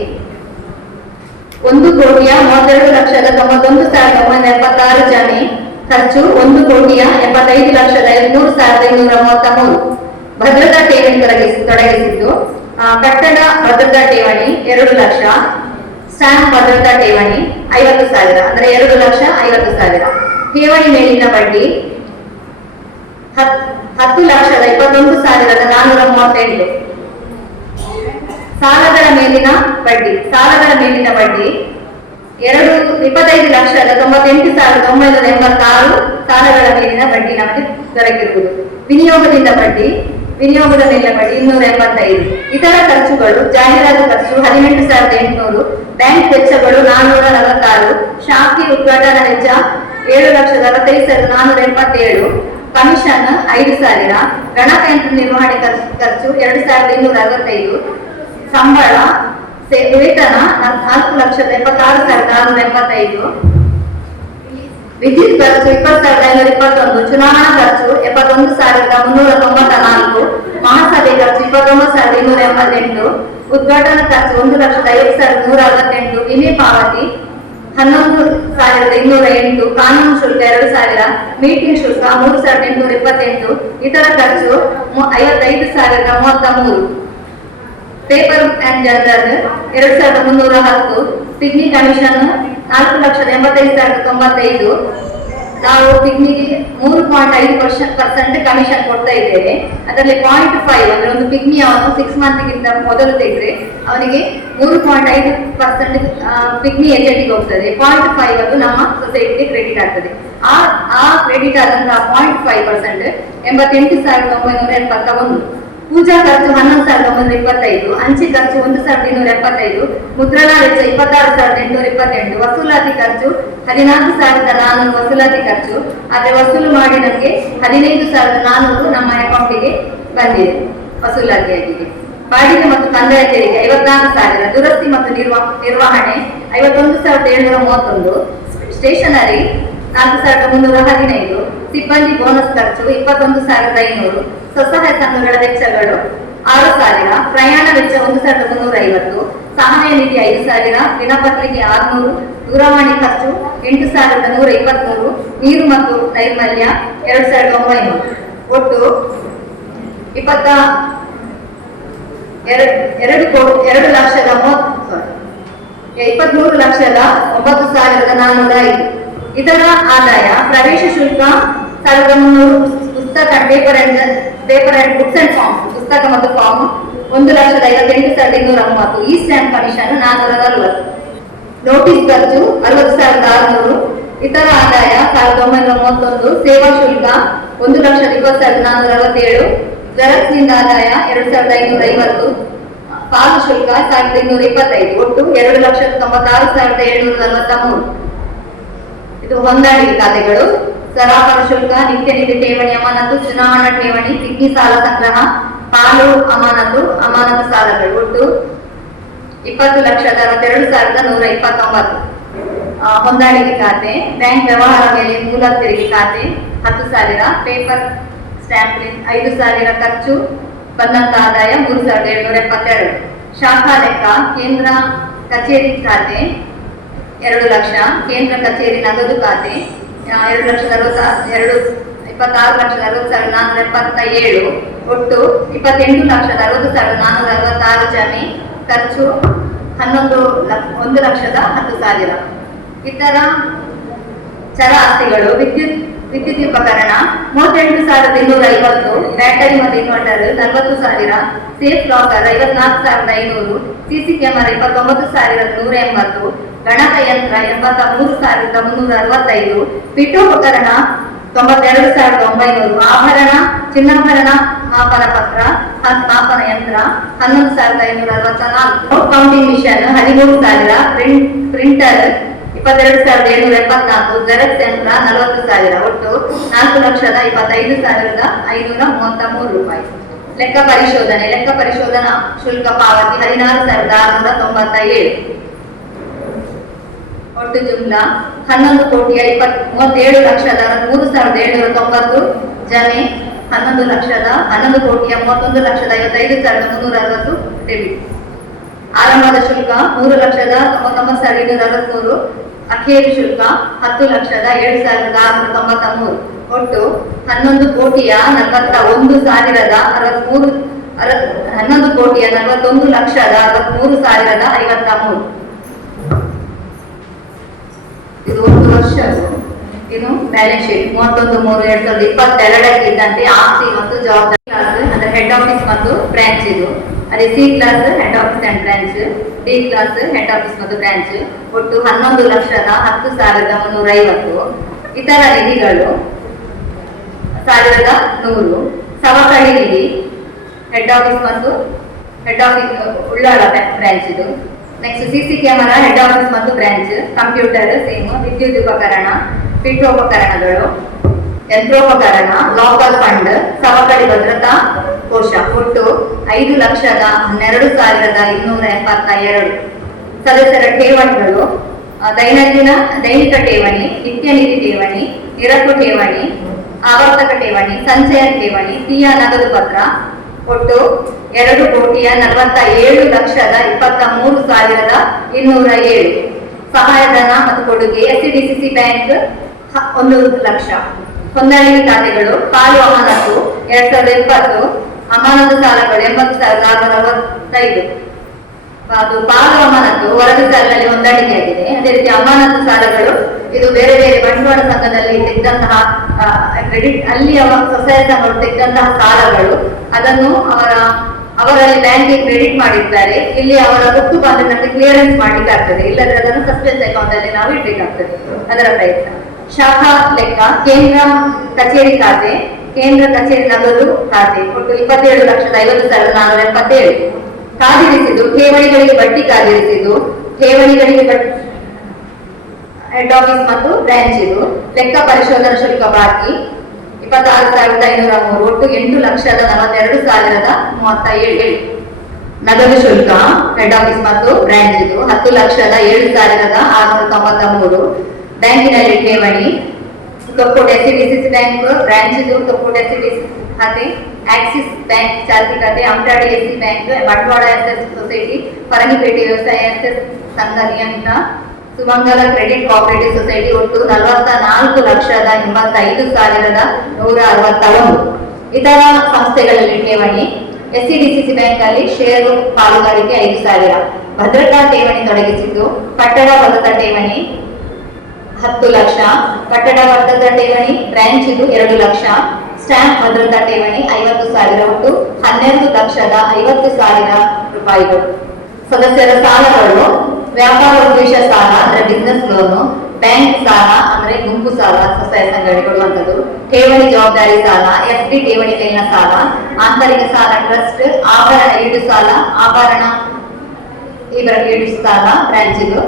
1,32,91,976 ಜಮೀನ್ ಖರ್ಚು 1,85,53,233. ಭದ್ರತಾ ಠೇವಣಿ ತೊಡಗಿಸಿದ್ದು, ಕಟ್ಟಡ ಭದ್ರತಾ ಠೇವಣಿ 2 ಲಕ್ಷ, ಸ್ಟಾಂಪ್ ಭದ್ರತಾ ಠೇವಣಿ 50,000, ಅಂದ್ರೆ 2,50,000. ಠೇವಣಿ ಮೇಲಿನ ಬಡ್ಡಿ 10,21,438. ಸಾಲಗಳ ಮೇಲಿನ ಬಡ್ಡಿ 25,98,986 ಸಾಲಗಳ ಮೇಲಿನ ಬಡ್ಡಿ ನಮಗೆ ದೊರಕಿರುವುದು. ವಿನಿಯೋಗದ ಮೇಲಿನ ಬಡ್ಡಿ 285. ಇತರ ಖರ್ಚುಗಳು: ಜಾಹೀರಾತು ಖರ್ಚು 18,800, ಬ್ಯಾಂಕ್ ವೆಚ್ಚಗಳು 446, ಶಾಖೆ ಉದ್ಘಾಟನಾ ವೆಚ್ಚ 7,65,487, ಕಮಿಷನ್ 5,000, ಗಣಕಯಂತ್ರ ನಿರ್ವಹಣೆ ಖರ್ಚು 2,265, ಸಂಬಳ ವೇತನ 4,76,485, ವಿದ್ಯುತ್ ಖರ್ಚು 20,521, ಚುನಾವಣಾ ಖರ್ಚು 71,394, ಮಹಾಸಭೆ ಖರ್ಚು 29,288, ಉದ್ಘಾಟನಾ ಖರ್ಚು 1,50,168, ವಿಮೆ ಪಾವತಿ 11,208, ಕಾನೂನು ಶುಲ್ಕ 2,000, ಮೀಟಿಂಗ್ ಶುಲ್ಕ 3,828, ಇತರ ಖರ್ಚು 55,033, paper and journal 2,310, piggy commission 4,85,095. ನಾವು ಪಿಗ್ನಿಗೆ 3.5% ಕಮಿಷನ್ ಕೊಡ್ತಾ ಇದ್ದೇವೆ. ಅದರಲ್ಲಿ 0.5 ಅಂದ್ರೆ ಒಂದು ಪಿಗ್ನಿ ಅವನು 6 ಮಂತ್ಗಿಂತ ಮೊದಲು ತೆಗೆದ್ರೆ ಅವನಿಗೆ 3.5% ಪಿಗ್ನಿ ಏಜೆಂಟ್ಗೆ ಹೋಗ್ತದೆ. 0.5 ಅದು ನಮ್ಮ ಸೊಸೈಟಿಗೆ ಕ್ರೆಡಿಟ್ ಆಗ್ತದೆ. ಆ ಕ್ರೆಡಿಟ್ ಆದಂತಹ 0.5% 88,971. ಪೂಜಾ ಖರ್ಚು 11,925, ಅಂಚೆ ಖರ್ಚು 1,275, ಮುದ್ರಣಾ ವೆಚ್ಚ 26,828, ವಸೂಲಾತಿ ಖರ್ಚು 14,400 ವಸೂಲಾತಿ ಖರ್ಚು. ಆದ್ರೆ ವಸೂಲು ಮಾಡಿ ನಮಗೆ 15,400 ನಮ್ಮ ಅಕೌಂಟಿಗೆ ಬಂದಿದೆ ವಸೂಲಾತಿಯಾಗಿದೆ. ಬಾಡಿಗೆ ಮತ್ತು ಕಂದಾಯ ತೆರಿಗೆ 54,000, ದುರಸ್ತಿ ಮತ್ತು ನಿರ್ವಹಣೆ 51,731, ಸ್ಟೇಷನರಿ 4,315, ಸಿಬ್ಬಂದಿ ಬೋನಸ್ ಖರ್ಚು 21,500, ಸ್ವಸಹಾಯ ಸಂಘಗಳ ವೆಚ್ಚಗಳು 6,000, ಪ್ರಯಾಣ ವೆಚ್ಚ 1,350, ಸಹಾಯ ನಿಧಿ 5,000, ದಿನಪತ್ರಿಕೆ 600, ದೂರವಾಣಿ ಖರ್ಚು 8,123, ನೀರು ಮತ್ತು ನೈರ್ಮಲ್ಯ 2,900, ಒಟ್ಟು 23,09,405. ಇದರ ಆದಾಯ ಪ್ರವೇಶ ಶುಲ್ಕ 1,300, ಪುಸ್ತಕ paper and books and forms ಪುಸ್ತಕ ಮತ್ತು ಫಾರ್ಮ್ 1,58,230, ಈ ಸ್ಟ್ಯಾಂಪ್ ಕಮಿಷನ್ 440, ನೋಟಿಸ್ ಖರ್ಚು 60,600. ಇತರ ಆದಾಯ 1,931, ಸೇವಾ ಶುಲ್ಕ 1,20,467, ಜೆರಾಕ್ಸ್ನಿಂದ ಆದಾಯ 2,550, ಪಾಲು ಶುಲ್ಕ 1,225, ಒಟ್ಟು 2,96,743. ಇದು ಹೊಂದಾಣಿಕೆ ಖಾತೆಗಳು. ಸರಾಸರ ಶುಲ್ಕ, ನಿತ್ಯ ನಿಧಿ ಠೇವಣಿ ಅಮಾನತು, ಚುನಾವಣಾ ಠೇವಣಿ, ಪಿಗ್ಗಿ ಸಾಲ ಸಂಗ್ರಹ, ಪಾಲು ಅಮಾನತು, ಅಮಾನತು ಸಾಲಗಳು ಒಟ್ಟು 20,62,129. ಹೊಂದಾಣಿಕೆ ಖಾತೆ, ಬ್ಯಾಂಕ್ ವ್ಯವಹಾರ ಮೇಲೆ ಮೂಲ ತೆರಿಗೆ ಖಾತೆ 10,000, ಪೇಪರ್ ಸ್ಟ್ಯಾಂಪ್ 5,000, ಖರ್ಚು ಬಂದಂತ ಆದಾಯ 3,772. ಶಾಖಾ ಲೆಕ್ಕ, ಕೇಂದ್ರ ಕಚೇರಿ ಖಾತೆ 2 ಲಕ್ಷ, ಕೇಂದ್ರ ಕಚೇರಿ ನಗದು ಖಾತೆ 26,60,477, ಒಟ್ಟು 28,60,466 ಜಮೆ, ಖರ್ಚು 1,10,000. ಇತರ ಚರ ಆಸ್ತಿಗಳು, ವಿದ್ಯುತ್ ಉಪಕರಣ 38,250, ಬ್ಯಾಟರಿ ಮತ್ತು inverter 40,000, safe locker 54,500, CC camera 29,180, ಗಣಕಯಂತ್ರ 83,365, ಪೀಠೋಪಕರಣ 92,900, ಆಭರಣ, ಚಿನ್ನಾಭರಣ ಮಾಪನ ಪತ್ರ ಮಾಪನ ಯಂತ್ರ 11,564, ಕೌಂಟಿಂಗ್ ಮಿಷನ್ 13,000, ಪ್ರಿಂಟರ್ 22,774, ಜೆರಾಕ್ಸ್ ಯಂತ್ರ 40,000, ಒಟ್ಟು 4,25,533 ರೂಪಾಯಿ. ಲೆಕ್ಕ ಪರಿಶೋಧನಾ ಶುಲ್ಕ ಪಾವತಿ 16,697, ಒಟ್ಟು ಜುಮ್ಲಾ 11,37,03,790, ಜಮೆ 11,31,55,360 ಡೆಬಿಟ್. ಆರಂಭದ ಶುಲ್ಕ 3,99,263, ಅಖೇರಿ ಶುಲ್ಕ 10,07,693, ಒಟ್ಟು 11,41,63,53. ಇದು ಒಂದು ವರ್ಷ. ಇನ್ನು ಬ್ಯಾಲೆನ್ಸ್ ಶೀಟ್ 31/3/2022 ಇದ್ದಂತೆ ಆಸ್ತಿ ಮತ್ತು ಜವಾಬ್ದಾರಿ ಕ್ಲಾಸ್ ಅಂದ್ರೆ ಹೆಡ್ ಆಫೀಸ್ ಮತ್ತು ಬ್ರಾಂಚ್ ಇದು. ಅದೇ C class head office and branch, D class head office ಮತ್ತು ಬ್ರಾಂಚ್, ಒಟ್ಟು 11,10,350. ಇತರ ನಿಧಿಗಳು 1,100, ಸವಕಳಿ ನಿಧಿ ಹೆಡ್ ಆಫೀಸ್ ಮತ್ತು ಉಳ್ಳಾಳ ಬ್ರಾಂಚ್ ಇದು. Next CC camera head office ಮತ್ತು ಬ್ರಾಂಚ್, ಕಂಪ್ಯೂಟರ್ ಸೇಮ್, ವಿದ್ಯುತ್ ಉಪಕರಣ, ಪೀಠೋಪಕರಣಗಳು, ಯಂತ್ರೋಪಕರಣ, ಲಾಕರ್ ಫಂಡ್, ಸವಕಳಿ ಭದ್ರತಾ ಕೋಶ, ಒಟ್ಟು 5,12,272. ಸದಸ್ಯರ ಠೇವಣಿಗಳು, ದೈನಿಕ ಠೇವಣಿ, ನಿತ್ಯ ನಿಧಿ ಠೇವಣಿ, ನಿರತು ಠೇವಣಿ, ಆವರ್ತಕ ಠೇವಣಿ, ಸಂಚಯ ಠೇವಣಿ, ಸಿಯ ನಗದು ಪತ್ರ, ಒಟ್ಟು 2,27,23,207. ಸಹಾಯಧನ ಮತ್ತು ಕೊಡುಗೆ SCDCC ಬ್ಯಾಂಕ್ 1 ಲಕ್ಷ. ಹೊಂದಾಣಿಕೆ ಖಾತೆಗಳು, ಪಾಲು ಅಮಾನತು 2,070, ಅಮಾನತು ಸಾಲಗಳು 80,665. ಅದು ಪಾಲು ಅಮಾನತು ವರದಿ ಸಾಲಿನಲ್ಲಿ ಹೊಂದಾಣಿಕೆಯಾಗಿದೆ. ಅದೇ ರೀತಿ ಅಮಾನತು ಸಾಲಗಳು ಇದು ಬೇರೆ ಬೇರೆ ಬಂಡವಾಳ ಸಂಘದಲ್ಲಿ ತೆಗೆದಂತಹ ಕ್ರೆಡಿಟ್, ಅಲ್ಲಿ ಸ್ವಸಹಾಯ ಸಂಘಗಳು ತೆಗೆದಂತಹ ಸಾಲಗಳು, ಅದನ್ನು ಅವರಲ್ಲಿ ಬ್ಯಾಂಕಿಗೆ ಕ್ರೆಡಿಟ್ ಮಾಡಿರ್ತಾರೆ. ಇಲ್ಲಿ ಅವರ ಗುತ್ತು ಬಂದ ಕ್ಲಿಯರೆನ್ಸ್ ಮಾಡ್ಲಿಕ್ಕೆ ಆಗ್ತದೆ, ಇಲ್ಲದ್ರೆ ಅದನ್ನು ಸಸ್ಪೆನ್ಸ್ ಅಕೌಂಟ್ ಅಲ್ಲಿ ನಾವು ಇಡ್ಲಿಕ್ಕಾಗ್ತದೆ. ಅದರ ಪ್ರಯತ್ನ. ಶಾಖಾ ಲೆಕ್ಕ, ಕೇಂದ್ರ ಕಚೇರಿ ಖಾತೆ, ಕೇಂದ್ರ ಕಚೇರಿ ನಗದು ಖಾತೆ, ಒಟ್ಟು 27,50,477. ಕಾದಿರಿಸಿದ್ದು, ಠೇವಣಿಗಳಿಗೆ ಬಡ್ಡಿ ಕಾದಿರಿಸಿದ್ದು, ಠೇವಣಿಗಳಿಗೆ ಹೆಡ್ ಆಫೀಸ್ ಮತ್ತು ಬ್ರಾಂಚ್ ಇದು. ಲೆಕ್ಕ ಪರಿಶೋಧನಾ ಶುಲ್ಕ ಬಾಕಿ 26,503, ಒಟ್ಟು 8,42,037. ನಗದು ಶುಲ್ಕ ಹೆಡ್ ಆಫೀಸ್ ಮತ್ತು ಬ್ರಾಂಚ್ ಇದು 10,07,693. ಬ್ಯಾಂಕಿನಲ್ಲಿ ಠೇವಣಿ ತೊಕ್ಕೋಟು SCDCC ಬ್ಯಾಂಕ್ ಬ್ರಾಂಚ್ ಇದು ತೊಕ್ಕೋಟು SCDCC ಖಾತೆ, ಆಕ್ಸಿಸ್ ಬ್ಯಾಂಕ್ ಚಾಲ್ತಿ ಖಾತೆ, ಅಮರಾಡಿ SC bank, Bantwal SS society, Farangipete ವ್ಯವಸಾಯ SS ಸಂಘ ನಿಯಮಿತ, ಸುಮಂಗಲ ಕ್ರೆಡಿಟ್ ಕೋಆಪರೇಟಿವ್ ಸೊಸೈಟಿ ಒಟ್ಟು 44,85,161. ಇತರ ಸಂಸ್ಥೆಗಳಲ್ಲಿ ಠೇವಣಿ SCDCC ಬ್ಯಾಂಕ್ ಅಲ್ಲಿ ಷೇರು ಪಾಲುದಾರಿಕೆ 5,000. ಭದ್ರತಾ ಠೇವಣಿ ತೊಡಗಿಸಿದ್ದು ಕಟ್ಟಡ ಭದ್ರತಾ ಠೇವಣಿ 10 ಲಕ್ಷ, ಕಟ್ಟಡ ಭದ್ರತಾ ಠೇವಣಿ ಬ್ರಾಂಚ್ ಇದು 2 ಲಕ್ಷ, ಸ್ಟ್ಯಾಂಪ್ ಭದ್ರತಾ ಠೇವಣಿ 50,000 ಒಟ್ಟು 12,50,000 ರೂಪಾಯಿಗಳು. ಸದಸ್ಯರ ಸಾಲಗಳು ವ್ಯಾಪಾರ ಉದ್ದೇಶ ಸಾಲ ಅಂದ್ರೆ ಬಿಸ್ನೆಸ್ ಲೋನು, ಬ್ಯಾಂಕ್ ಸಾಲ ಅಂದ್ರೆ ಗುಂಪು ಸಾಲ ಸ್ವಸಹಾಯ ಸಂಘಟನೆ ಕೊಡುವಂಥದ್ದು, ಠೇವಣಿ ಜವಾಬ್ದಾರಿ ಸಾಲ, FD ಠೇವಣಿ ಮೇಲಿನ ಸಾಲ, ಆಂತರಿಕ ಸಾಲ ಟ್ರಸ್ಟ್, ಆಭರಣ ಈಡು ಸಾಲ, ಆಭರಣ ಈಡು ಸಾಲ ಬ್ರಾಂಚ್ ಇದು,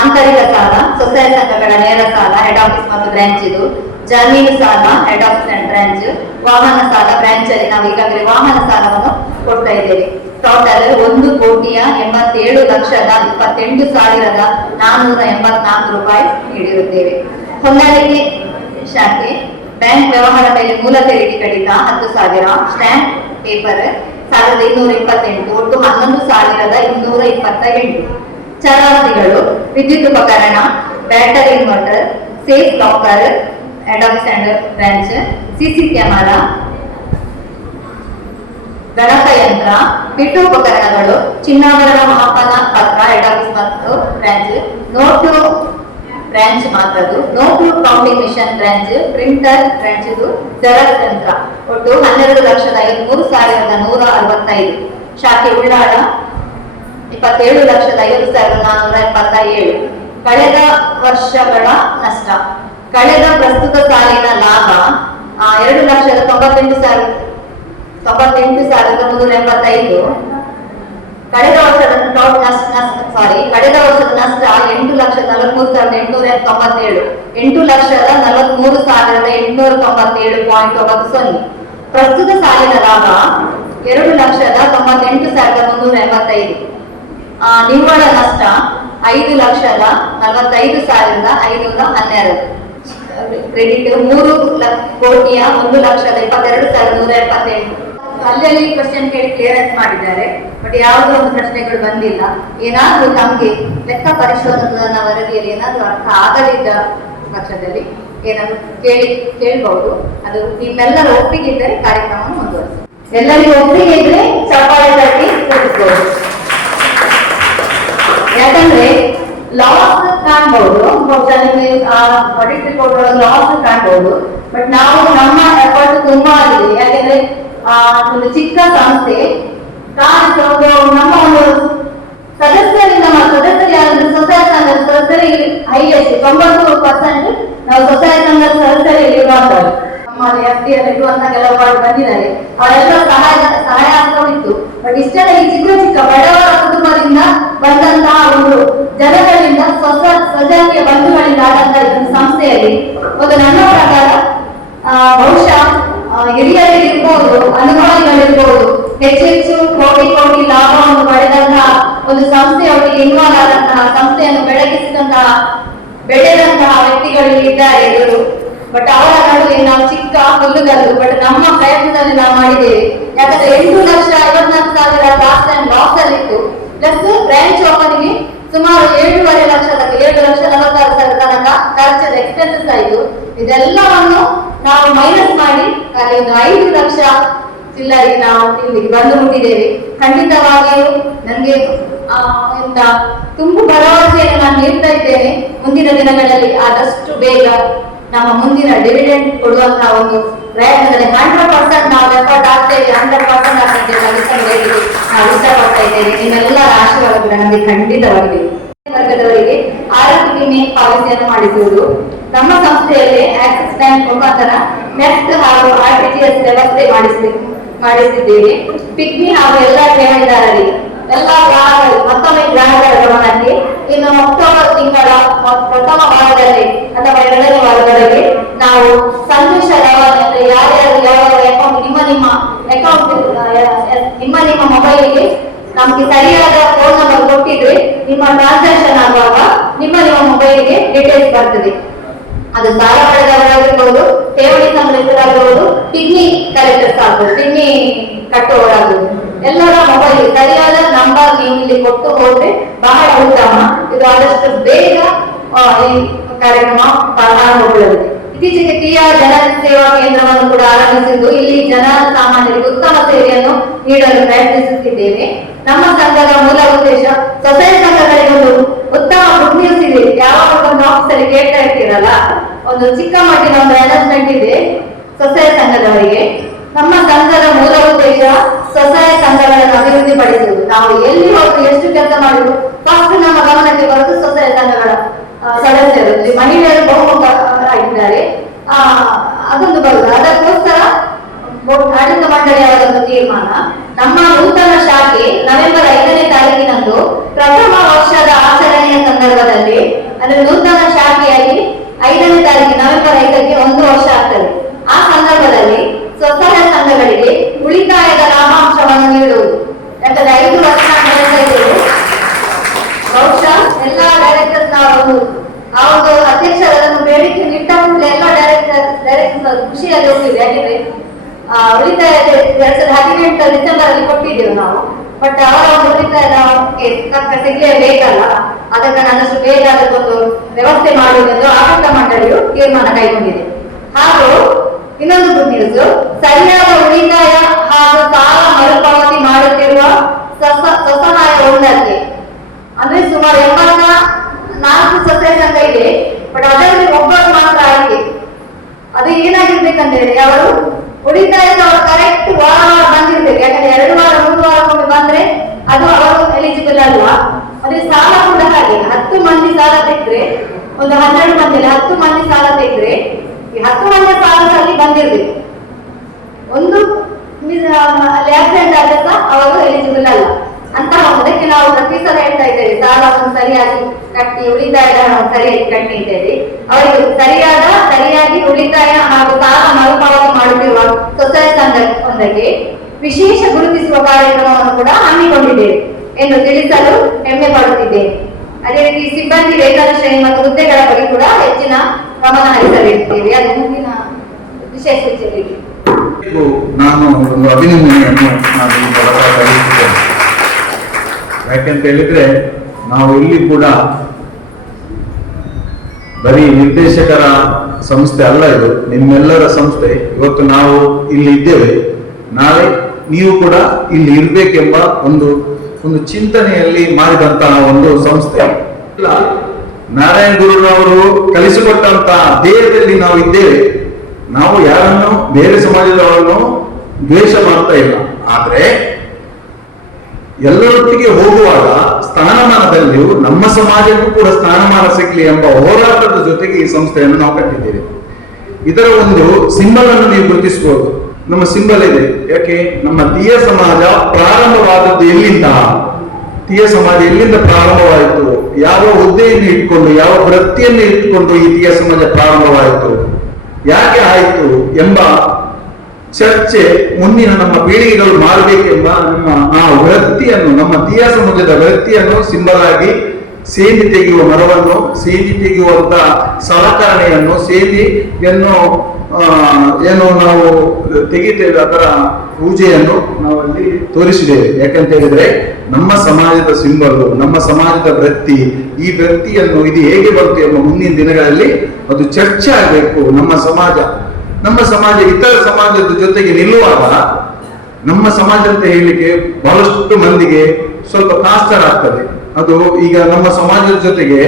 ಆಂತರಿಕ ಸಾಲ ಸ್ವಸಹಾಯ ಸಂಘಗಳ ನೇರ ಸಾಲ ಹೆಡ್ ಆಫೀಸ್ ಮತ್ತು ಬ್ರಾಂಚ್ ಇದು, ಜಮೀನು ಸಾಲ ಹೆಡ್ ಆಫೀಸ್ ಅಂಡ್ ಬ್ರಾಂಚ್, ವಾಹನ ಸಾಲ ಬ್ರಾಂಚ್ ಅಲ್ಲಿ ನಾವು ಈಗಾಗಲೇ ವಾಹನ ಸಾಲವನ್ನು ಕೊಡ್ತಾ ಇದ್ದೇವೆ. ಟೋಟಲ್ 1,87,28,484 ರೂಪಾಯಿ ನೀಡಿರುತ್ತೇವೆ. ಹೊಂದಾಣಿಕೆ ಶಾಖೆ ಬ್ಯಾಂಕ್ ವ್ಯವಹಾರ ಮೇಲೆ ಮೂಲ ತೆರಿಗೆ ಕಡಿತ 10,000, ಸ್ಟ್ಯಾಂಪ್ ಪೇಪರ್ 1,228 ಒಟ್ಟು 11,228. ಚರಾಸ್ತಿಗಳು ವಿದ್ಯುತ್ ಉಪಕರಣ, battery inverter, safe locker head office and branch, CC camera, ಗಣಕಯಂತ್ರ, ಪೀಠೋಪಕರಣಗಳು, ಚಿನ್ನಾಭರಣ ಮಾಪನ ಪತ್ರ ಹೆಡ್ ಆಫೀಸ್ ಮತ್ತು ಬ್ರಾಂಚ್, ನೋಟು ಬ್ರಾಂಚ್ ಮಾತ್ರದು, note counting machine branch, printer branch ಇದು, ಜೆರಾಕ್ಸ್ ಯಂತ್ರ ಒಟ್ಟು 12,53,165. ಶಾಖೆ ಉಳ್ಳಾಳ 27,50,477. ಕಳೆದ ವರ್ಷಗಳ ನಷ್ಟ ಕಳೆದ ಪ್ರಸ್ತುತ ಸಾಲಿನ ಲಾಭ 2,98,385. ಕಳೆದ ವರ್ಷದ ಕಳೆದ ವರ್ಷದ ನಷ್ಟ 8,43,897. 8,43,897.90. ಪ್ರಸ್ತುತ ಸಾಲಿನ ಲಾಭ 2,98,385. ನಿವ್ವಳ ನಷ್ಟ 5,45,512. ಕ್ರೆಡಿಟ್ 3,01,22,178. ಅಲ್ಲಿ ಕ್ವಶನ್ ಕೇಳಿ ಕ್ಲಿಯರೆನ್ಸ್ ಮಾಡಿದ್ದಾರೆ, ಬಟ್ ಯಾವುದೋ ಒಂದು ಪ್ರಶ್ನೆಗಳು ಬಂದಿಲ್ಲ. ಏನಾದ್ರೂ ನಮ್ಗೆ ಲೆಕ್ಕ ಪರಿಶೋಧನಾ ವರದಿಯಲ್ಲಿ ಏನಾದ್ರೂ ಅರ್ಥ ಆಗಲಿದ್ದ ಪಕ್ಷದಲ್ಲಿ ಏನಾದ್ರು ಕೇಳಬಹುದು. ಅದು ನಿಮ್ಮೆಲ್ಲರ ಒಪ್ಪಿಗೆ ಇದ್ದರೆ ಕಾರ್ಯಕ್ರಮವನ್ನು ಮುಂದುವರಿಸಿ. ಎಲ್ಲರಿಗೂ ಒಪ್ಪಿಗೆ ಇದ್ರೆ ಚಪ್ಪಾಳೆ ತಟ್ಟಿ ತಿಳಿಸ್ಬೋದು. ಯಾಕಂದ್ರೆ ಲಾಸ್ ಕಾಣ್ಬಹುದು, ಆಡಿಟ್ ರಿಪೋರ್ಟ್ ಒಳಗೆ ಲಾಸ್ ಕಾಣ್ಬಹುದು, ಬಟ್ ನಾವು ನಮ್ಮ ಎಫರ್ಟ್ ತುಂಬಾ ಆಗಿದೆ. ಯಾಕಂದ್ರೆ ಒಂದು ಚಿಕ್ಕ ಸಂಸ್ಥೆ ನಮ್ಮ ಒಂದು ಸದಸ್ಯರಿಂದ ಸದಸ್ಯರು ಯಾರಂದ್ರೆ ಸ್ವಸಹಾಯ ಸಂಘದ ಸದಸ್ಯರಿಗೆ ಹೈಯೆಸ್ಟ್ 90% ನಾವು ಸ್ವಸಹಾಯ ಸಂಘದ ಸದಸ್ಯರಿಗೆ ಇರುವಂತದ್ದು. ನಮ್ಮಲ್ಲಿ FD ಇರುವಂತ ಕೆಲವು ಬಂದಿದ್ದಾರೆ, ಅವರೆಲ್ಲ ಸಹಾಯಾರ್ಥವಿತ್ತು. ಬಟ್ ಇಷ್ಟೆಲ್ಲ ಈ ಚಿಕ್ಕ ಚಿಕ್ಕ ಬಡವರ ಕುಟುಂಬದಿಂದ ಬಂದಂತಹ ಒಂದು ಜನಗಳಿಂದ ಸ್ವಜಾತಿಯ ಬಂಧುಗಳಿಂದ ಆದಂತಹ ಈ ಸಂಸ್ಥೆಯಲ್ಲಿ ಒಂದು ನನ್ನ ಪ್ರಕಾರ ಬಹುಶಃ ಹಿರಿಯರಿರ್ಬೋದು, ಅನುಭವಿಗಳಿರ್ಬೋದು, ಹೆಚ್ಚೆಚ್ಚು ಕೋಟಿ ಲಾಭವನ್ನು ಪಡೆದಂತಹ ಒಂದು ಸಂಸ್ಥೆಯೊಟ್ಟಿಗೆ ಇನ್ವಾಲ್ವ್ ಆದಂತಹ, ಸಂಸ್ಥೆಯನ್ನು ಬೆಳೆದಂತಹ ವ್ಯಕ್ತಿಗಳು ಇದ್ದಾರೆ ಎದುರು. ಬಟ್ ಅವರ ನಡುವೆ ನಾವು ಚಿಕ್ಕ ಹುಲ್ಲುಗಲ್ಲು, ಬಟ್ ನಮ್ಮ ಪ್ರಯತ್ನದಲ್ಲಿ ನಾವು ಮಾಡಿದ್ದೇವೆ. ಯಾಕಂದ್ರೆ 8,54,000 ಲಾಸ್ಟ್ ಟೈಮ್ ಲಾಸ್ ಅಲ್ಲಿ ಇತ್ತು. ಪ್ಲಸ್ ಬ್ರಾಂಚ್ ಓಪನ್ಗೆ ಸುಮಾರು 7,40,000 ತನಕ ಖರ್ಚದ ಎಕ್ಸ್ಪೆನ್ಸಸ್ ಆಯಿತು. ಇದೆಲ್ಲವನ್ನು ನಾವು ಮೈನಸ್ ಮಾಡಿ ಅಲ್ಲಿ ಒಂದು 5 ಲಕ್ಷ ಚಿಲ್ಲರಿಗೆ ನಾವು ಇಲ್ಲಿಗೆ ಬಂದು ಮುಟ್ಟಿದ್ದೇವೆ. ಖಂಡಿತವಾಗಿಯೂ ನನಗೆ ತುಂಬು ಭರವಸೆಯನ್ನು ನಾನು ನೀಡ್ತಾ ಇದ್ದೇನೆ. ಮುಂದಿನ ದಿನಗಳಲ್ಲಿ ಆದಷ್ಟು ಬೇಗ ನಮ್ಮ ಮುಂದಿನ ಡಿವಿಡೆಂಡ್ ಕೊಡುವಂತಹ ಒಂದು ಪ್ರಯತ್ನದಲ್ಲಿ 100% ನಾವು ಎಫರ್ಟ್ ಆಗ್ತೇವೆ. 100% ಆಗ್ತೇವೆ ನಾವು ಇಷ್ಟಪಡ್ತಾ ಇದ್ದೇವೆ. ನಿಮ್ಮೆಲ್ಲರ ಆಶೀರ್ವಾದ ಕೂಡ ನಮಗೆ ಖಂಡಿತವಾಗಿದೆ. ವರ್ಗದವರಿಗೆ ಆರೋಗ್ಯ ವಿಮೆ ಪಾವತಿಯನ್ನು ಮಾಡಿಸುವುದು. ನಮ್ಮ ಸಂಸ್ಥೆಯಲ್ಲಿ ಆಕ್ಸಿಸ್ ಬ್ಯಾಂಕ್ ಮುಖಾಂತರ ನೆಫ್ಟ್ ಹಾಗೂ RTGS ವ್ಯವಸ್ಥೆ ಮಾಡಿಸಿದ್ದೇವೆ. ಪಿಗ್ಮಿ ಹಾಗೂ ಎಲ್ಲ ಠೇವಣಿದಾರರಿಗೆ ಎಲ್ಲ ಗ್ರಾಹಕರು ಮತ್ತೊಮ್ಮೆ ಗ್ರಾಹಕರ ಗಮನಕ್ಕೆ ಇನ್ನು ಅಕ್ಟೋಬರ್ ತಿಂಗಳ ಪ್ರಥಮ ವಾರದಲ್ಲಿ ಅಥವಾ 2ನೇ ವಾರದಲ್ಲಿ ನಾವು ಸಂದೇಶ ರವಾನೆ ಅಂದ್ರೆ ಯಾರ್ಯಾರು ಯಾವ ಅಕೌಂಟ್ ನಿಮ್ಮ ಅಕೌಂಟ್ ನಿಮ್ಮ ಮೊಬೈಲ್ಗೆ ನಮ್ಗೆ ಸರಿಯಾದ ಫೋನ್ ನಂಬರ್ ಕೊಟ್ಟಿದ್ರೆ ನಿಮ್ಮ ಟ್ರಾನ್ಸಾಕ್ಷನ್ ಆಗುವಾಗ ನಿಮ್ಮ ಮೊಬೈಲ್ಗೆ ಡೀಟೇಲ್ಸ್ ಬರ್ತದೆ. ಅದು ಸಾಲ ಪಡೆದವರಾಗಿರ್ಬೋದು, ಠೇವಣಿ ಸಂಗ್ರಹಿತರಾಗಿರ್ಬೋದು, ಪಿಗ್ನಿ ಕಲೆಕ್ಟರ್ಸ್ ಆಗ್ಬೋದು, ಪಿಗ್ನಿ ಕಟ್ಟುವವರಾಗ್ಬೋದು, ಎಲ್ಲರ ಮೊಬೈಲ್ ಸರಿಯಾದ ನಂಬರ್ ನೀವು ಇಲ್ಲಿ ಕೊಟ್ಟು ಹೋದ್ರೆ ಬಹಳ ಉತ್ತಮ. ಇದು ಆದಷ್ಟು ಬೇಗ ಈ ಕಾರ್ಯಕ್ರಮ ಪ್ರಾರಂಭಗೊಳ್ಳಲಿದೆ. ಇತ್ತೀಚೆಗೆ ಟಿಆ ಜನ ಸೇವಾ ಕೇಂದ್ರವನ್ನು ಕೂಡ ಆರಂಭಿಸಿದ್ದು ಇಲ್ಲಿ ಜನ ಸಾಮಾನ್ಯರಿಗೆ ಉತ್ತಮ ಸೇವೆಯನ್ನು ನೀಡಲು ಪ್ರಯತ್ನಿಸುತ್ತಿದ್ದೇವೆ. ನಮ್ಮ ಸಂಘದ ಮೂಲ ಉದ್ದೇಶ ಸೊಸೈಟಿ ಸಂಘಗಳಿಗೆ ಒಂದು ಉತ್ತಮ ಗುಡ್ ನ್ಯೂಸ್ ಇದೆ. ಯಾವಾಗ ಒಂದು ಆಫೀಸಲ್ಲಿ ಕೇಳ್ತಾ ಇರ್ತೀರಲ್ಲ, ಒಂದು ಚಿಕ್ಕ ಮಟ್ಟಿನ ಒಂದು ಅನೌನ್ಸ್ಮೆಂಟ್ ಇದೆ ಸೊಸೈಟಿ ಸಂಘದವರಿಗೆ. ನಮ್ಮ ಸಂಘದ ಮೂಲ ಉದ್ದೇಶ ಸ್ವಸಹಾಯ ಸಂಘಗಳನ್ನು ಅಭಿವೃದ್ಧಿ ಪಡಿಸುವುದು. ನಾವು ಎಲ್ಲಿ ಹೋಗಿ ಎಷ್ಟು ಕೆಲಸ ಮಾಡಿದ್ರು ಫಸ್ಟ್ ನಮ್ಮ ಗಮನಕ್ಕೆ ಬರುವುದು ಸ್ವಸಹಾಯ ಸಂಘಗಳ ಸದಸ್ಯರು, ಮಹಿಳೆಯರು ಬಹುಮುಖ ಆಗಿದ್ದಾರೆ, ಅದೊಂದು ಬರುವುದು. ಅದಕ್ಕೋಸ್ಕರ ಆಡಳಿತ ಮಂಡಳಿಯವರ ಒಂದು ತೀರ್ಮಾನ, ನಮ್ಮ ನೂತನ ಶಾಖೆ ನವೆಂಬರ್ 5ನೇ ತಾರೀಕಿನಂದು ಪ್ರಥಮ ವರ್ಷದ ಆಚರಣೆಯ ಸಂದರ್ಭದಲ್ಲಿ, ಅಂದ್ರೆ ನೂತನ ಶಾಖೆಯಾಗಿ 5ನೇ ತಾರೀಕು ನವೆಂಬರ್ 5ಕ್ಕೆ 1 ವರ್ಷ ಆಗ್ತದೆ. ಆ ಸಂದರ್ಭದಲ್ಲಿ ಸ್ವಸಹಾಯ ಸಂಘಗಳಿಗೆ ಉಳಿತಾಯದ ಲಾಭಾಂಶವನ್ನು ನೀಡುವುದು. ಯಾಕಂದ್ರೆ 5 ವರ್ಷ ಬಹುಶಃ ಎಲ್ಲಾ ಡೈರೆಕ್ಟರ್ಸ್ ಆ ಒಂದು ಅಧ್ಯಕ್ಷರನ್ನು ಬೇಡಿಕೆ ನಿಟ್ಟ ಕೂಡಲೇ ಎಲ್ಲ ಡೈರೆಕ್ಟರ್ಸ್ ಖುಷಿಯಾಗಿ ಹೋಗ್ತಿದೆ. ಯಾಕೆಂದ್ರೆ ಉಳಿತಾಯ 2018 ಡಿಸೆಂಬರ್ ಅಲ್ಲಿ ಕೊಟ್ಟಿದ್ದೇವೆ ನಾವು. ಬಟ್ ಅವರ ಒಂದು ಉಳಿತಾಯದ ಸಿಗ್ಲೇಬೇಕಲ್ಲ, ಅದಕ್ಕೆ ನಾನಷ್ಟು ಬೇಗ ಅದಕ್ಕೊಂದು ವ್ಯವಸ್ಥೆ ಮಾಡುವುದೆಂದು ಆಡಳಿತ ಮಂಡಳಿಯು ತೀರ್ಮಾನ ಕೈಗೊಂಡಿದೆ. ಹಾಗೂ ಇನ್ನೊಂದು ಗುಡ್ ನ್ಯೂಸ್, ಸರಿಯಾದ ಉಳಿತಾಯ ಹಾಗೂ ಸಾಲ ಮರುಪಾವತಿ ಮಾಡುತ್ತಿರುವ ಸ್ವಸಹಾಯ ಒಂದಕ್ಕೆ, ಅಂದ್ರೆ ಸುಮಾರು 84 ಸ್ವಸಹಾಯ ಸಂಘ ಇದೆ. ಬಟ್ ಅದರಲ್ಲಿ ಒಬ್ಬರು ಮಾತ್ರ ಆಯ್ಕೆ. ಅದು ಏನಾಗಿರ್ಬೇಕಂತ ಹೇಳಿ, ಅವರು ಉಳಿತಾಯದ ಕರೆಕ್ಟ್ ವಾರ ಬಂದಿರ್ಬೇಕು. ಯಾಕಂದ್ರೆ 2 ವಾರ 3 ವಾರಕ್ಕೊಮ್ಮೆ ಬಂದ್ರೆ ಅದು ಅವರು ಎಲಿಜಿಬಲ್ ಅಲ್ಲ. ಅದೇ ಸಾಲ ಕೂಡ ಹಾಗೆ, 10 ಮಂದಿ ಸಾಲ ತೆಗೆದ್ರೆ, ಒಂದು 12 ಮಂದಿಯಲ್ಲಿ 10 ಮಂದಿ ಸಾಲ ತೆಗೆದ್ರೆ ಈ 10 ಮಂದಿ ಸಾಲದಲ್ಲಿ ಬಂದಿರ್ಬೇಕು. ಒಂದು ಆಬ್ಸೆಂಟ್ ಆದ್ರೆ ಸಹ ಅವರು ಎಲಿಜಿಬಲ್ ಅಲ್ಲ ಅಂತ. ಅದಕ್ಕೆ ನಾವು ಪ್ರತಿ ಸಲ ಹೇಳ್ತಾ ಇದ್ದೇವೆ, ಸಾಲವನ್ನು ಸರಿಯಾಗಿ ಕಟ್ಟಿ ಉಳಿತಾಯದ ಸರಿಯಾಗಿ ಕಟ್ಟಿ ಇದ್ದೇವೆ. ಅವರಿಗೆ ಸರಿಯಾಗಿ ಉಳಿತಾಯ ಹಾಗೂ ಸಾಲ ಮರುಪಾವತಿ ಮಾಡುತ್ತಿರುವ ಸ್ವಸಹಾಯ ಸಂಘ ಒಂದಕ್ಕೆ ವಿಶೇಷ ಗುರುತಿಸುವ ಕಾರ್ಯಕ್ರಮವನ್ನು ಕೂಡ ಹಮ್ಮಿಕೊಂಡಿದ್ದೇವೆ ಎಂದು ತಿಳಿಸಲು ಹೆಮ್ಮೆ ಪಡುತ್ತಿದ್ದೇವೆ. ಅದೇ ರೀತಿ ಸಿಬ್ಬಂದಿ ವೇತನ ಶ್ರೇಣಿ ಮತ್ತು ಹುದ್ದೆಗಳ ಬಗ್ಗೆ ಕೂಡ ಹೆಚ್ಚಿನ ಗಮನ ಹರಿಸಲಿದ್ದೇವೆ. ಅದು ಮುಂದಿನ ವಿಷಯ ಸೂಚನೆಗೆ ನಾನು ಒಂದು ಅಭಿನಂದನೆಯನ್ನು ನಾನು ಈ ಮೂಲಕ ಸಲ್ಲಿಸುತ್ತೇನೆ. ಯಾಕೆಂತ ಹೇಳಿದ್ರೆ, ನಾವು ಇಲ್ಲಿ ಕೂಡ ಬರೀ ನಿರ್ದೇಶಕರ ಸಂಸ್ಥೆ ಅಲ್ಲ, ಇದು ನಿಮ್ಮೆಲ್ಲರ ಸಂಸ್ಥೆ. ಇವತ್ತು ನಾವು ಇಲ್ಲಿ ಇದ್ದೇವೆ, ನಾಳೆ ನೀವು ಕೂಡ ಇಲ್ಲಿ ಇರ್ಬೇಕೆಂಬ ಒಂದು ಚಿಂತನೆಯಲ್ಲಿ ಮಾಡಿದಂತಹ ಒಂದು ಸಂಸ್ಥೆ. ಇಲ್ಲ, ನಾರಾಯಣ ಗುರುರವರು ಕಲಿಸಿಕೊಟ್ಟಂತಹ ದೇಹದಲ್ಲಿ ನಾವು ಇದ್ದೇವೆ. ನಾವು ಯಾರನ್ನು ಬೇರೆ ಸಮಾಜದವರನ್ನು ದ್ವೇಷ ಮಾಡ್ತಾ ಇಲ್ಲ. ಆದ್ರೆ ಎಲ್ಲರೊಟ್ಟಿಗೆ ಹೋಗುವಾಗ ಸ್ಥಾನಮಾನದಲ್ಲಿಯೂ ನಮ್ಮ ಸಮಾಜಕ್ಕೂ ಕೂಡ ಸ್ಥಾನಮಾನ ಸಿಗ್ಲಿ ಎಂಬ ಹೋರಾಟದ ಜೊತೆಗೆ ಈ ಸಂಸ್ಥೆಯನ್ನು ನಾವು ಕಟ್ಟಿದ್ದೇವೆ. ಇದರ ಒಂದು ಸಿಂಬಲ್ ಅನ್ನು ನೀವು ಗುರುತಿಸಬಹುದು. ನಮ್ಮ ಸಿಂಬಲ್ ಇದೆ. ಯಾಕೆ? ನಮ್ಮ ತೀಯ ಸಮಾಜ ಪ್ರಾರಂಭವಾದದ್ದು ಎಲ್ಲಿಂದ? ತೀಯ ಸಮಾಜ ಎಲ್ಲಿಂದ ಪ್ರಾರಂಭವಾಯಿತು? ಯಾವ ಹುದ್ದೆಯನ್ನು ಇಟ್ಕೊಂಡು, ಯಾವ ವೃತ್ತಿಯನ್ನು ಇಟ್ಟುಕೊಂಡು ಈ ತೀಯ ಸಮಾಜ ಪ್ರಾರಂಭವಾಯಿತು, ಯಾಕೆ ಆಯಿತು ಎಂಬ ಚರ್ಚೆ ಮುಂದಿನ ನಮ್ಮ ಪೀಳಿಗೆಗಳು ಮಾಡಬೇಕೆಂಬ ನಮ್ಮ ಆ ವೃತ್ತಿಯನ್ನು, ನಮ್ಮ ತೀಯ ಸಮಾಜದ ವೃತ್ತಿಯನ್ನು ಸಿಂಬಲ್ ಆಗಿ ಸೇಂದಿ ತೆಗೆಯುವ ಮರವನ್ನು, ಸೇಂದಿ ತೆಗೆಯುವಂತ ಸಲಕರಣೆಯನ್ನು, ಸೇಂದಿಯನ್ನು ಏನು ನಾವು ತೆಗಿತೇವೆ ಅದರ ಪೂಜೆಯನ್ನು ನಾವಲ್ಲಿ ತೋರಿಸಿದ್ದೇವೆ. ಯಾಕಂತ ಹೇಳಿದ್ರೆ ನಮ್ಮ ಸಮಾಜದ ಸಿಂಬಲ್, ನಮ್ಮ ಸಮಾಜದ ವೃತ್ತಿ, ಈ ವೃತ್ತಿಯನ್ನು ಇದು ಹೇಗೆ ಬಂತು ಎಂಬ ಮುಂದಿನ ದಿನಗಳಲ್ಲಿ ಅದು ಚರ್ಚೆ ಆಗಬೇಕು. ನಮ್ಮ ಸಮಾಜ ಇತರ ಸಮಾಜದ ಜೊತೆಗೆ ನಿಲ್ಲುವಾಗ ನಮ್ಮ ಸಮಾಜ ಅಂತ ಹೇಳಲಿಕ್ಕೆ ಬಹಳಷ್ಟು ಮಂದಿಗೆ ಸ್ವಲ್ಪ ಕಾಸ್ತರ ಆಗ್ತದೆ. ಅದು ಈಗ ನಮ್ಮ ಸಮಾಜದ ಜೊತೆಗೆ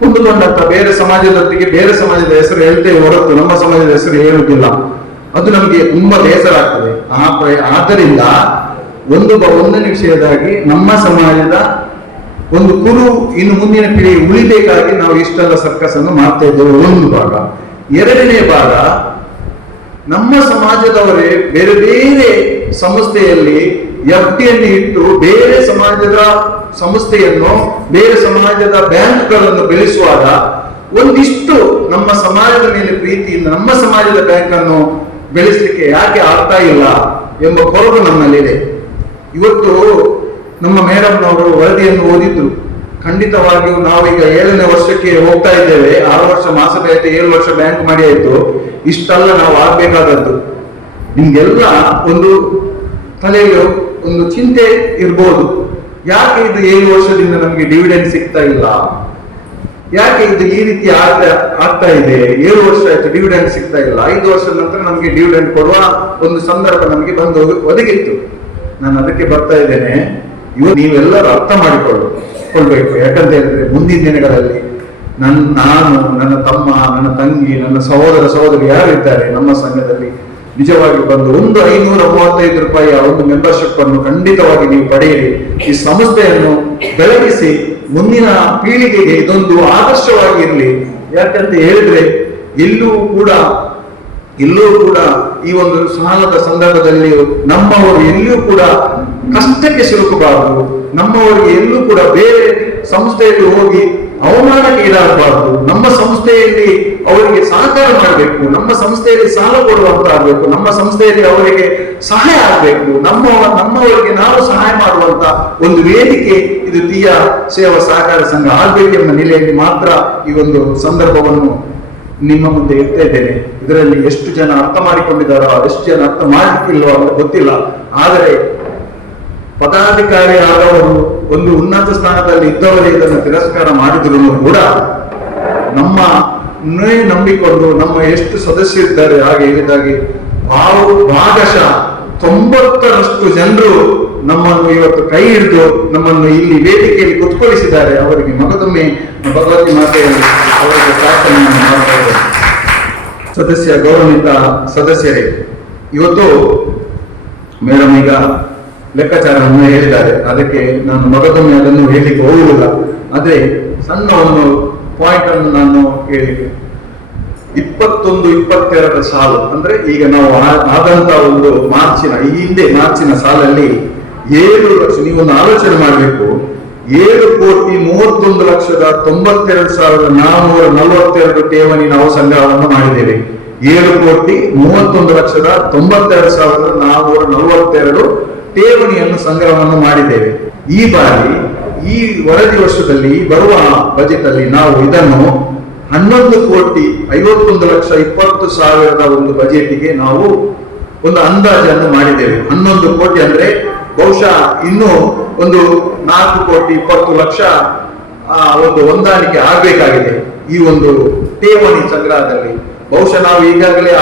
ಹೊಂದಿಕೊಂಡಂತ ಬೇರೆ ಸಮಾಜದೊಟ್ಟಿಗೆ ಬೇರೆ ಸಮಾಜದ ಹೆಸರು ಹೇಳ್ತೇವೆ ಹೊರತು ನಮ್ಮ ಸಮಾಜದ ಹೆಸರು ಹೇಳುವುದಿಲ್ಲ. ಅದು ನಮಗೆ ತುಂಬಾ ಬೇಸರ ಆಗ್ತದೆ. ಆದ್ದರಿಂದ ಒಂದನೇ ವಿಷಯದಾಗಿ ನಮ್ಮ ಸಮಾಜದ ಒಂದು ಕುರು ಇನ್ನು ಮುಂದಿನ ಪೀಳಿಗೆ ಉಳಿಬೇಕಾಗಿ ನಾವು ಇಷ್ಟೆಲ್ಲ ಸರ್ಕಸ್ ಅನ್ನು ಮಾಡ್ತಾ ಇದ್ದೇವೆ. ಒಂದು ಭಾಗ. ಎರಡನೇ ಭಾಗ, ನಮ್ಮ ಸಮಾಜದವರೇ ಬೇರೆ ಬೇರೆ ಸಂಸ್ಥೆಯಲ್ಲಿ ಎಫ್ಡಿಯನ್ನು ಇಟ್ಟು ಬೇರೆ ಸಮಾಜದ ಸಂಸ್ಥೆಯನ್ನು, ಬೇರೆ ಸಮಾಜದ ಬ್ಯಾಂಕ್ಗಳನ್ನು ಬೆಳೆಸುವಾಗ ಒಂದಿಷ್ಟು ನಮ್ಮ ಸಮಾಜದ ಮೇಲೆ ಪ್ರೀತಿಯಿಂದ ನಮ್ಮ ಸಮಾಜದ ಬ್ಯಾಂಕ್ ಅನ್ನು ಬೆಳೆಸಲಿಕ್ಕೆ ಯಾಕೆ ಆಗ್ತಾ ಇಲ್ಲ ಎಂಬ ಕೊರಗು ನಮ್ಮಲ್ಲಿದೆ. ಇವತ್ತು ನಮ್ಮ ಮೇಡಮ್ನವರು ವರದಿಯನ್ನು ಓದಿದ್ರು. ಖಂಡಿತವಾಗಿಯೂ ನಾವೀಗ 7ನೇ ವರ್ಷಕ್ಕೆ ಹೋಗ್ತಾ ಇದ್ದೇವೆ. 6 ವರ್ಷ ಮಾಸಪೇ ಆಯ್ತು, 7 ವರ್ಷ ಬ್ಯಾಂಕ್ ಮಾಡಿ ಆಯ್ತು. ಇಷ್ಟೆಲ್ಲ ನಾವು ಆಗ್ಬೇಕಾದದ್ದು. ನಿಮ್ಗೆಲ್ಲ ಒಂದು ತಲೆಯಲ್ಲಿ ಒಂದು ಚಿಂತೆ ಇರ್ಬೋದು, ಯಾಕೆ ಇದು 7 ವರ್ಷದಿಂದ ನಮ್ಗೆ ಡಿವಿಡೆಂಡ್ ಸಿಗ್ತಾ ಇಲ್ಲ, ಯಾಕೆ ಇದು ಈ ರೀತಿ ಆಗ್ತಾ ಇದೆ, 7 ವರ್ಷ ಆಯ್ತು ಡಿವಿಡೆಂಡ್ ಸಿಗ್ತಾ ಇಲ್ಲ, 5 ವರ್ಷದ ನಂತರ ನಮ್ಗೆ ಡಿವಿಡೆಂಡ್ ಕೊಡುವ ಒಂದು ಸಂದರ್ಭ ನಮಗೆ ಬಂದು ಒದಗಿತ್ತು. ನಾನು ಅದಕ್ಕೆ ಬರ್ತಾ ಇದ್ದೇನೆ, ನೀವೆಲ್ಲರೂ ಅರ್ಥ ಮಾಡಿಕೊಳ್ಬೇಕು. ಯಾಕಂತ ಹೇಳಿದ್ರೆ ಮುಂದಿನ ದಿನಗಳಲ್ಲಿ ನಾನು, ನನ್ನ ತಮ್ಮ, ನನ್ನ ತಂಗಿ, ನನ್ನ ಸಹೋದರಿ ಯಾರಿದ್ದಾರೆ ನಮ್ಮ ಸಂಘದಲ್ಲಿ ನಿಜವಾಗಿ ಬಂದು ಒಂದು 535 ರೂಪಾಯಿಯ ಒಂದು ಮೆಂಬರ್ಶಿಪ್ ಅನ್ನು ಖಂಡಿತವಾಗಿ ನೀವು ಪಡೆಯಿರಿ. ಈ ಸಂಸ್ಥೆಯನ್ನು ಬೆಳಗಿಸಿ ಮುಂದಿನ ಪೀಳಿಗೆಗೆ ಇದೊಂದು ಆದರ್ಶವಾಗಿ ಇರಲಿ. ಯಾಕಂತ ಹೇಳಿದ್ರೆ ಎಲ್ಲೂ ಕೂಡ ಈ ಒಂದು ಸಾಲದ ಸಂದರ್ಭದಲ್ಲಿ ನಮ್ಮವರು ಎಲ್ಲಿಯೂ ಕೂಡ ಕಷ್ಟಕ್ಕೆ ಸಿಲುಕಬಾರದು. ನಮ್ಮವರಿಗೆ ಎಲ್ಲೂ ಕೂಡ ಬೇರೆ ಸಂಸ್ಥೆಯಲ್ಲಿ ಹೋಗಿ ಅವಮಾನಕ್ಕೆ ಈಡಾಗಬಾರದು. ನಮ್ಮ ಸಂಸ್ಥೆಯಲ್ಲಿ ಅವರಿಗೆ ಸಹಕಾರ ಮಾಡಬೇಕು, ನಮ್ಮ ಸಂಸ್ಥೆಯಲ್ಲಿ ಸಾಲ ಕೊಡುವಂತಾಗಬೇಕು, ನಮ್ಮ ಸಂಸ್ಥೆಯಲ್ಲಿ ಅವರಿಗೆ ಸಹಾಯ ಆಗಬೇಕು, ನಮ್ಮವರಿಗೆ ನಾವು ಸಹಾಯ ಮಾಡುವಂತ ಒಂದು ವೇದಿಕೆ ಇದು ತೀಯ ಸೇವಾ ಸಹಕಾರ ಸಂಘ ಆಗ್ಬೇಕೆಂಬ ನೆಲೆಯಲ್ಲಿ ಮಾತ್ರ ಈ ಒಂದು ಸಂದರ್ಭವನ್ನು ನಿಮ್ಮ ಮುಂದೆ ಇಡ್ತಾ ಇದ್ದೇನೆ. ಇದರಲ್ಲಿ ಎಷ್ಟು ಜನ ಅರ್ಥ ಮಾಡಿಕೊಂಡಿದ್ದಾರೋ, ಎಷ್ಟು ಜನ ಅರ್ಥ ಮಾಡಲಿಕ್ಕಿಲ್ವೋ ಅಂತ ಗೊತ್ತಿಲ್ಲ. ಆದರೆ ಪದಾಧಿಕಾರಿ ಆದವರು ಒಂದು ಉನ್ನತ ಸ್ಥಾನದಲ್ಲಿ ಇದ್ದವರೇ ಇದನ್ನು ತಿರಸ್ಕಾರ ಮಾಡಿದ್ರು ಕೂಡ ನಮ್ಮನ್ನೇ ನಂಬಿಕೊಂಡು ನಮ್ಮ ಎಷ್ಟು ಸದಸ್ಯರಿದ್ದಾರೆ ಹಾಗೆ ಹೇಳಿದಾಗೆ ಭಾಗಶಃ 90ರಷ್ಟು ಜನರು ನಮ್ಮನ್ನು ಇವತ್ತು ಕೈ ಹಿಡಿದು ನಮ್ಮನ್ನು ಇಲ್ಲಿ ವೇದಿಕೆಯಲ್ಲಿ ಕುತ್ಕೊಳಿಸಿದ್ದಾರೆ. ಅವರಿಗೆ ಮಗದೊಮ್ಮೆ ಭಗವತಿ ಮಾತೆಯಲ್ಲಿ ಅವರಿಗೆ ಪ್ರಾರ್ಥನೆಯನ್ನು ಮಾಡ್ತಾ ಇದ್ದಾರೆ. ಗೌರವಾನ್ವಿತ ಸದಸ್ಯರೇ, ಇವತ್ತು ಮೇಡಮ್ ಈಗ ಲೆಕ್ಕಾಚಾರವನ್ನು ಹೇಳಿದ್ದಾರೆ, ಅದಕ್ಕೆ ನಾನು ಮಗದೊಮ್ಮೆ ಅದನ್ನು ಹೇಳಲಿಕ್ಕೆ ಹೋಗುವುದಿಲ್ಲ. ಆದ್ರೆ ಸಣ್ಣ ಒಂದು ಪಾಯಿಂಟ್ ಅನ್ನು ನಾನು ಹೇಳಿದೆ. 21-22 ಸಾಲು ಅಂದ್ರೆ ಈಗ ನಾವು ಆದಂತ ಒಂದು ಮಾರ್ಚಿನ ಸಾಲಲ್ಲಿ 7 ಲಕ್ಷ, ನೀವೊಂದು ಆಲೋಚನೆ ಮಾಡಬೇಕು, 7,31,92,442 ಠೇವಣಿ ನಾವು ಸಂಗ್ರಹವನ್ನು ಮಾಡಿದ್ದೇವೆ. 7,31,92,442 ಠೇವಣಿಯನ್ನು ಸಂಗ್ರಹವನ್ನು ಮಾಡಿದ್ದೇವೆ. ಈ ಬಾರಿ ಈ ವರದಿ ವರ್ಷದಲ್ಲಿ ಬರುವ ಬಜೆಟ್ ಅಲ್ಲಿ ನಾವು ಇದನ್ನು 11,51,20,000 ಒಂದು ಬಜೆಟ್ಗೆ ನಾವು ಒಂದು ಅಂದಾಜನ್ನು ಮಾಡಿದ್ದೇವೆ. 11 ಕೋಟಿ ಅಂದ್ರೆ ಬಹುಶಃ ಇನ್ನೂ ಒಂದು 4,20,00,000 ಒಂದು ಹೊಂದಾಣಿಕೆ ಆಗ್ಬೇಕಾಗಿದೆ ಈ ಒಂದು ಠೇವಣಿ ಸಂಗ್ರಹದಲ್ಲಿ. ಬಹುಶಃ ನಾವು ಈಗಾಗಲೇ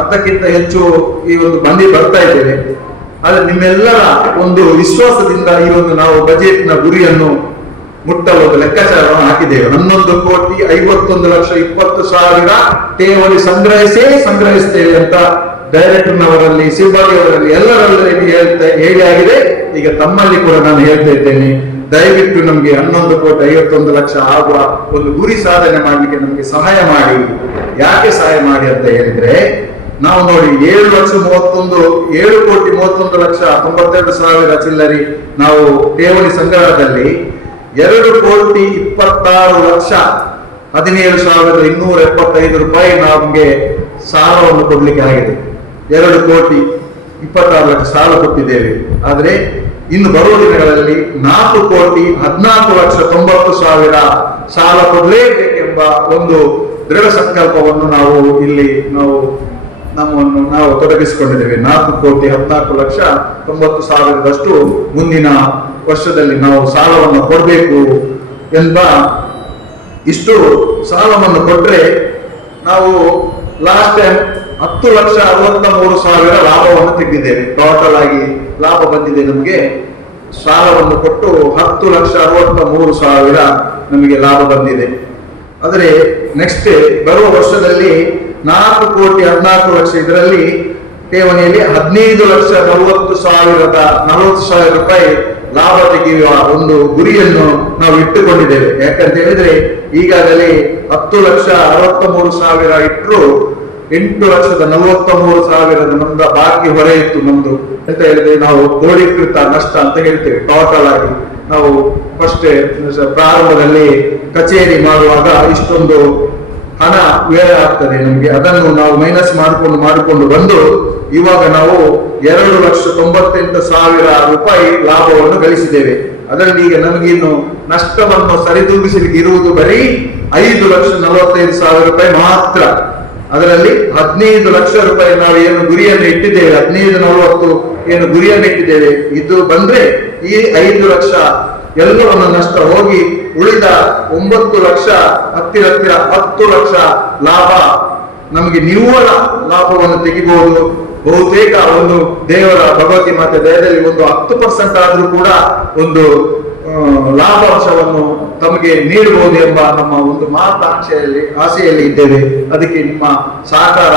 ಅರ್ಧಕ್ಕಿಂತ ಹೆಚ್ಚು ಈ ಒಂದು ಬರ್ತಾ ಇದ್ದೇವೆ. ಆದ್ರೆ ನಿಮ್ಮೆಲ್ಲರ ಒಂದು ವಿಶ್ವಾಸದಿಂದ ಈ ಒಂದು ನಾವು ಬಜೆಟ್ನ ಗುರಿಯನ್ನು ಮುಟ್ಟಲು ಒಂದು ಲೆಕ್ಕಾಚಾರವನ್ನು ಹಾಕಿದ್ದೇವೆ. 11,51,20,000 ಠೇವಣಿ ಸಂಗ್ರಹಿಸ್ತೇವೆ ಅಂತ ಡೈರೆಕ್ಟರ್ನವರಲ್ಲಿ, ಸಿಬ್ಬಂದಿಯವರಲ್ಲಿ ಎಲ್ಲರಲ್ಲಿ ಹೇಳಿ ಆಗಿದೆ. ಈಗ ತಮ್ಮಲ್ಲಿ ಕೂಡ ನಾನು ಹೇಳ್ತಾ ಇದ್ದೇನೆ, ದಯವಿಟ್ಟು ನಮಗೆ 11,51,00,000 ಆಗುವ ಒಂದು ಗುರಿ ಸಾಧನೆ ಮಾಡಲಿಕ್ಕೆ ನಮಗೆ ಸಹಾಯ ಮಾಡಿ. ಯಾಕೆ ಸಹಾಯ ಮಾಡಿ ಅಂತ ಹೇಳಿದ್ರೆ, ನಾವು ನೋಡಿ 7,31,92,000 ಚಿಲ್ಲರಿ ನಾವು ಠೇವಣಿ ಸಂಗ್ರಹದಲ್ಲಿ 2,26,17,275 ರೂಪಾಯಿ ನಮಗೆ ಸಾಲವನ್ನು ಕೊಡ್ಲಿಕ್ಕೆ ಆಗಿದೆ. 2,26,00,000 ಸಾಲ ಕೊಟ್ಟಿದ್ದೇವೆ. ಆದ್ರೆ ಇನ್ನು ಬರುವ ದಿನಗಳಲ್ಲಿ 4,14,90,000 ಸಾಲ ಕೊಡಲೇಬೇಕೆಂಬ ಒಂದು ದೃಢ ಸಂಕಲ್ಪವನ್ನು ನಾವು ಇಲ್ಲಿ ನಮ್ಮನ್ನು ನಾವು ತೊಡಗಿಸಿಕೊಂಡಿದ್ದೇವೆ. 4,14,90,000 ಮುಂದಿನ ವರ್ಷದಲ್ಲಿ ನಾವು ಸಾಲವನ್ನು ಕೊಡಬೇಕು ಎಂಬ ಇಷ್ಟು ಸಾಲವನ್ನು ಕೊಟ್ರೆ ನಾವು ಲಾಸ್ಟ್ ಟೈಮ್ 10,63,000 ಲಾಭವನ್ನು ತೆಗೆದಿದ್ದೇವೆ. ಟೋಟಲ್ ಆಗಿ ಲಾಭ ಬಂದಿದೆ ನಮಗೆ. ಸಾಲವನ್ನು ಕೊಟ್ಟು 10,63,000 ನಮಗೆ ಲಾಭ ಬಂದಿದೆ. ಆದರೆ ನೆಕ್ಸ್ಟ್ ಬರುವ ವರ್ಷದಲ್ಲಿ 4,14,00,000 ಇದರಲ್ಲಿ ಠೇವಣಿಯಲ್ಲಿ 15,40,000 ರೂಪಾಯಿ ಲಾಭ ತೆಗೆಯುವ ಒಂದು ಗುರಿಯನ್ನು ನಾವು ಇಟ್ಟುಕೊಂಡಿದ್ದೇವೆ. ಯಾಕಂತ ಹೇಳಿದ್ರೆ ಈಗಾಗಲೇ 10,63,000 ಇಟ್ಟರು 8,43,000 ನಮ್ದ ಬಾಕಿ ಹೊರೆ ಇತ್ತು ನಮ್ದು. ಅಂತ ಹೇಳಿದ್ರೆ ನಾವು ಕೋಡೀಕೃತ ನಷ್ಟ ಅಂತ ಹೇಳ್ತೇವೆ. ಟೋಟಲ್ ಆಗಿ ನಾವು ಫಸ್ಟ್ ಪ್ರಾರಂಭದಲ್ಲಿ ಕಚೇರಿ ಮಾಡುವಾಗ ಇಷ್ಟೊಂದು ಹಣ ವ್ಯಯ ಆಗ್ತದೆ ನಮಗೆ. ಅದನ್ನು ನಾವು ಮೈನಸ್ ಮಾಡಿಕೊಂಡು ಬಂದು ಇವಾಗ ನಾವು 2,98,000 ರೂಪಾಯಿ ಲಾಭವನ್ನು ಗಳಿಸಿದ್ದೇವೆ. ಅದರಲ್ಲಿ ಈಗ ನಮಗಿನ್ನು ನಷ್ಟವನ್ನು ಸರಿದೂಗಿಸಲಿಕ್ಕೆ ಇರುವುದು ಬರೀ 5,45,000 ರೂಪಾಯಿ ಮಾತ್ರ. ಅದರಲ್ಲಿ 15 ಲಕ್ಷ ರೂಪಾಯಿ ನಾವು ಏನು ಗುರಿಯನ್ನು ಇಟ್ಟಿದ್ದೇವೆ, 15-40 ಏನು ಗುರಿಯನ್ನು ಇಟ್ಟಿದ್ದೇವೆ, ಇದು ಬಂದ್ರೆ ಈ 5 ಲಕ್ಷ ಎಲ್ಲವನ್ನು ನಷ್ಟ ಹೋಗಿ ಉಳಿದ 9 ಲಕ್ಷ ಹತ್ತಿರ 10 ಲಕ್ಷ ಲಾಭ ನಮಗೆ ನಿವ್ವಳ ಲಾಭವನ್ನು ತೆಗಿಬಹುದು. ಬಹುತೇಕ ಒಂದು ದೇವರ ಭಗವತಿ ಮಾತೆ ದಯದಲ್ಲಿ ಒಂದು 10% ಆದ್ರೂ ಕೂಡ ಒಂದು ಲಾಭಾಂಶವನ್ನು ತಮಗೆ ನೀಡಬಹುದು ಎಂಬ ನಮ್ಮ ಒಂದು ಆಸೆಯಲ್ಲಿ ಇದ್ದೇವೆ. ಅದಕ್ಕೆ ನಿಮ್ಮ ಸಹಕಾರ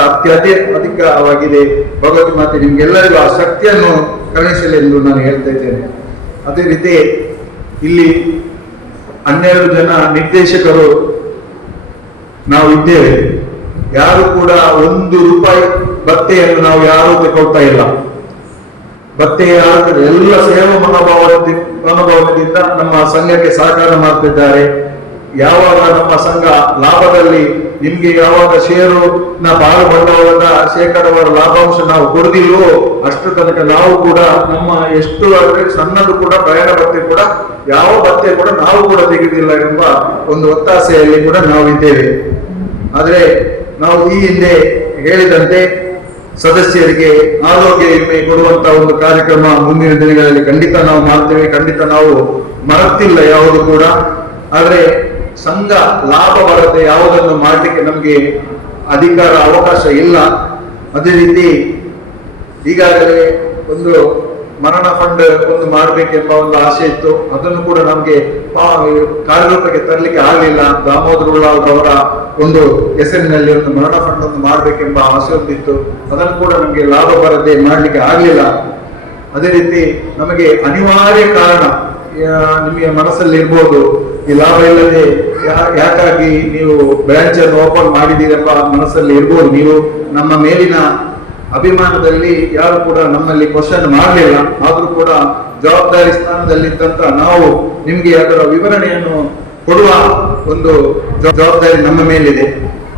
ಅಧಿಕವಾಗಿದೆ. ಭಗವತಿ ಮಾತೆ ನಿಮ್ಗೆಲ್ಲರಿಗೂ ಆ ಶಕ್ತಿಯನ್ನು ಕರುಣಿಸಲೆಂದು ನಾನು ಹೇಳ್ತಾ ಇದ್ದೇನೆ. ಅದೇ ರೀತಿ ಇಲ್ಲಿ 12 ಜನ ನಿರ್ದೇಶಕರು ನಾವು ಇದ್ದೇವೆ. ಯಾರು ಕೂಡ 1 ರೂಪಾಯಿ ಭತ್ಯೆಯನ್ನು ನಾವು ಯಾರು ತಗೊಳ್ತಾ ಇಲ್ಲ. ಭತ್ಯೆ ಎಲ್ಲ ಸೇವಾ ಮನೋಭಾವದಿಂದ ನಮ್ಮ ಸಂಘಕ್ಕೆ ಸಹಕಾರ ಮಾಡ್ತಿದ್ದಾರೆ. ಯಾವಾಗ ನಮ್ಮ ಸಂಘ ಲಾಭದಲ್ಲಿ ನಿಮ್ಗೆ ಯಾವಾಗ ಷೇರು ಪಾಲು ಬಂಡವಾಳದ ಶೇಕಡವಾರು ಲಾಭಾಂಶ ನಾವು ಕೊಡುದಿಲ್ವೋ ಅಷ್ಟು ತನಕ ನಾವು ಕೂಡ ನಮ್ಮ ಎಷ್ಟು ಸಣ್ಣದು ಕೂಡ ಪ್ರಯಾಣ ಭತ್ಯೆ ಕೂಡ ಯಾವ ಭತ್ಯೆ ಕೂಡ ನಾವು ಕೂಡ ತೆಗೆದಿಲ್ಲ ಎಂಬ ಒಂದು ಒತ್ತಾಸೆಯಲ್ಲಿ ಕೂಡ ನಾವು ಇದ್ದೇವೆ. ಆದ್ರೆ ನಾವು ಈ ಹಿಂದೆ ಹೇಳಿದಂತೆ ಸದಸ್ಯರಿಗೆ ಆರೋಗ್ಯ ವಿಮೆ ಕೊಡುವಂತ ಒಂದು ಕಾರ್ಯಕ್ರಮ ಮುಂದಿನ ದಿನಗಳಲ್ಲಿ ಖಂಡಿತ ನಾವು ಮಾಡ್ತೇವೆ. ಖಂಡಿತ ನಾವು ಮರೆತಿಲ್ಲ ಯಾವುದು ಕೂಡ. ಆದ್ರೆ ಸಂಘ ಲಾಭ ಬರದೆ ಯಾವುದನ್ನು ಮಾಡಲಿಕ್ಕೆ ನಮಗೆ ಅಧಿಕಾರ ಅವಕಾಶ ಇಲ್ಲ. ಅದೇ ರೀತಿ ಈಗಾಗಲೇ ಒಂದು ಮರಣ ಫಂಡ್ ಒಂದು ಮಾಡಬೇಕೆಂಬ ಒಂದು ಆಸೆ ಇತ್ತು. ಅದನ್ನು ಕೂಡ ನಮಗೆ ಕಾರ್ಯರೂಪಕ್ಕೆ ತರಲಿಕ್ಕೆ ಆಗಲಿಲ್ಲ. ದಾಮೋದರ ಉಳ್ಳಾಲ್ ಅವರ ಒಂದು ಹೆಸರಿನಲ್ಲಿ ಒಂದು ಮರಣ ಫಂಡ್ ಒಂದು ಮಾಡಬೇಕೆಂಬ ಆಸೆ ಒಂದಿತ್ತು. ಅದನ್ನು ಕೂಡ ನಮಗೆ ಲಾಭ ಬರದೆ ಮಾಡಲಿಕ್ಕೆ ಆಗಲಿಲ್ಲ. ಅದೇ ರೀತಿ ನಮಗೆ ಅನಿವಾರ್ಯ ಕಾರಣ ನಿಮಗೆ ಮನಸ್ಸಲ್ಲಿ ಇರ್ಬೋದು, ಈ ಲಾಭ ಇಲ್ಲದೆ ಯಾಕಾಗಿ ನೀವು ಬ್ರಾಂಚ್ ಅನ್ನು ಓಪನ್ ಮಾಡಿದ್ದೀರೆಂಬ ಮನಸ್ಸಲ್ಲಿ ಇರ್ಬೋದು. ನೀವು ನಮ್ಮ ಮೇಲಿನ ಅಭಿಮಾನದಲ್ಲಿ ಯಾರು ಕೂಡ ನಮ್ಮಲ್ಲಿ ಕ್ವಶನ್ ಮಾಡಲಿಲ್ಲ. ಆದ್ರೂ ಕೂಡ ಜವಾಬ್ದಾರಿ ಸ್ಥಾನದಲ್ಲಿದ್ದಂತ ನಾವು ನಿಮ್ಗೆ ಅದರ ವಿವರಣೆಯನ್ನು ಕೊಡುವ ಒಂದು ಜವಾಬ್ದಾರಿ ನಮ್ಮ ಮೇಲಿದೆ.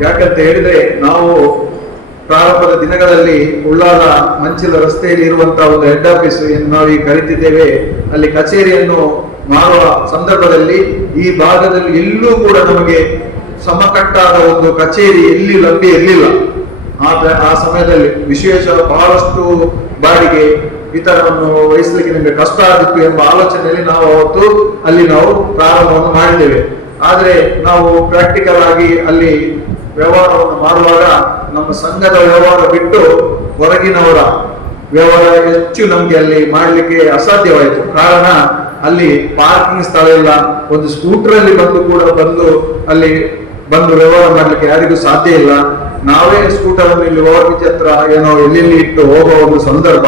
ಯಾಕಂತ ಹೇಳಿದ್ರೆ ನಾವು ಪ್ರಾರಂಭದ ದಿನಗಳಲ್ಲಿ ಉಳ್ಳಾಲ ಮಂಚಿಲ ರಸ್ತೆಯಲ್ಲಿ ಇರುವಂತಹ ಒಂದು ಹೆಡ್ ಆಫೀಸ್ ಏನು ನಾವು ಈಗ ಕರಿತಿದ್ದೇವೆ, ಅಲ್ಲಿ ಕಚೇರಿಯನ್ನು ಮಾಡುವ ಸಂದರ್ಭದಲ್ಲಿ ಈ ಭಾಗದಲ್ಲಿ ಎಲ್ಲೂ ಕೂಡ ನಮಗೆ ಸಮಕಟ್ಟಾದ ಒಂದು ಕಚೇರಿ ಎಲ್ಲಿ ಲಭ್ಯ ಇರಲಿಲ್ಲ. ಆ ಸಮಯದಲ್ಲಿ ವಿಶೇಷ ಬಹಳಷ್ಟು ಬಾಡಿಗೆ ವಿತರವನ್ನು ವಹಿಸಲಿಕ್ಕೆ ನಿಮಗೆ ಕಷ್ಟ ಆಗಿತ್ತು ಎಂಬ ಆಲೋಚನೆಯಲ್ಲಿ ನಾವು ಅವತ್ತು ಅಲ್ಲಿ ನಾವು ಪ್ರಾರಂಭವನ್ನು ಮಾಡಿದ್ದೇವೆ. ಆದ್ರೆ ನಾವು ಪ್ರಾಕ್ಟಿಕಲ್ ಆಗಿ ಅಲ್ಲಿ ವ್ಯವಹಾರವನ್ನು ಮಾಡುವಾಗ ನಮ್ಮ ಸಂಘದ ವ್ಯವಹಾರ ಬಿಟ್ಟು ಹೊರಗಿನವರ ವ್ಯವಹಾರ ಹೆಚ್ಚು ನಮ್ಗೆ ಅಲ್ಲಿ ಮಾಡ್ಲಿಕ್ಕೆ ಅಸಾಧ್ಯವಾಯಿತು. ಕಾರಣ ಅಲ್ಲಿ ಪಾರ್ಕಿಂಗ್ ಸ್ಥಳ ಇಲ್ಲ. ಒಂದು ಸ್ಕೂಟರ್ ಅಲ್ಲಿ ಬಂದು ಅಲ್ಲಿ ವ್ಯವಹಾರ ಮಾಡ್ಲಿಕ್ಕೆ ಯಾರಿಗೂ ಸಾಧ್ಯ ಇಲ್ಲ. ನಾವೇ ಸ್ಕೂಟರ್ ಅನ್ನು ಇಲ್ಲಿ ಓವರ್ಬ್ರಿಡ್ಜ್ ಹತ್ರ ಏನೋ ಎಲ್ಲೆಲ್ಲಿ ಇಟ್ಟು ಹೋಗುವ ಒಂದು ಸಂದರ್ಭ.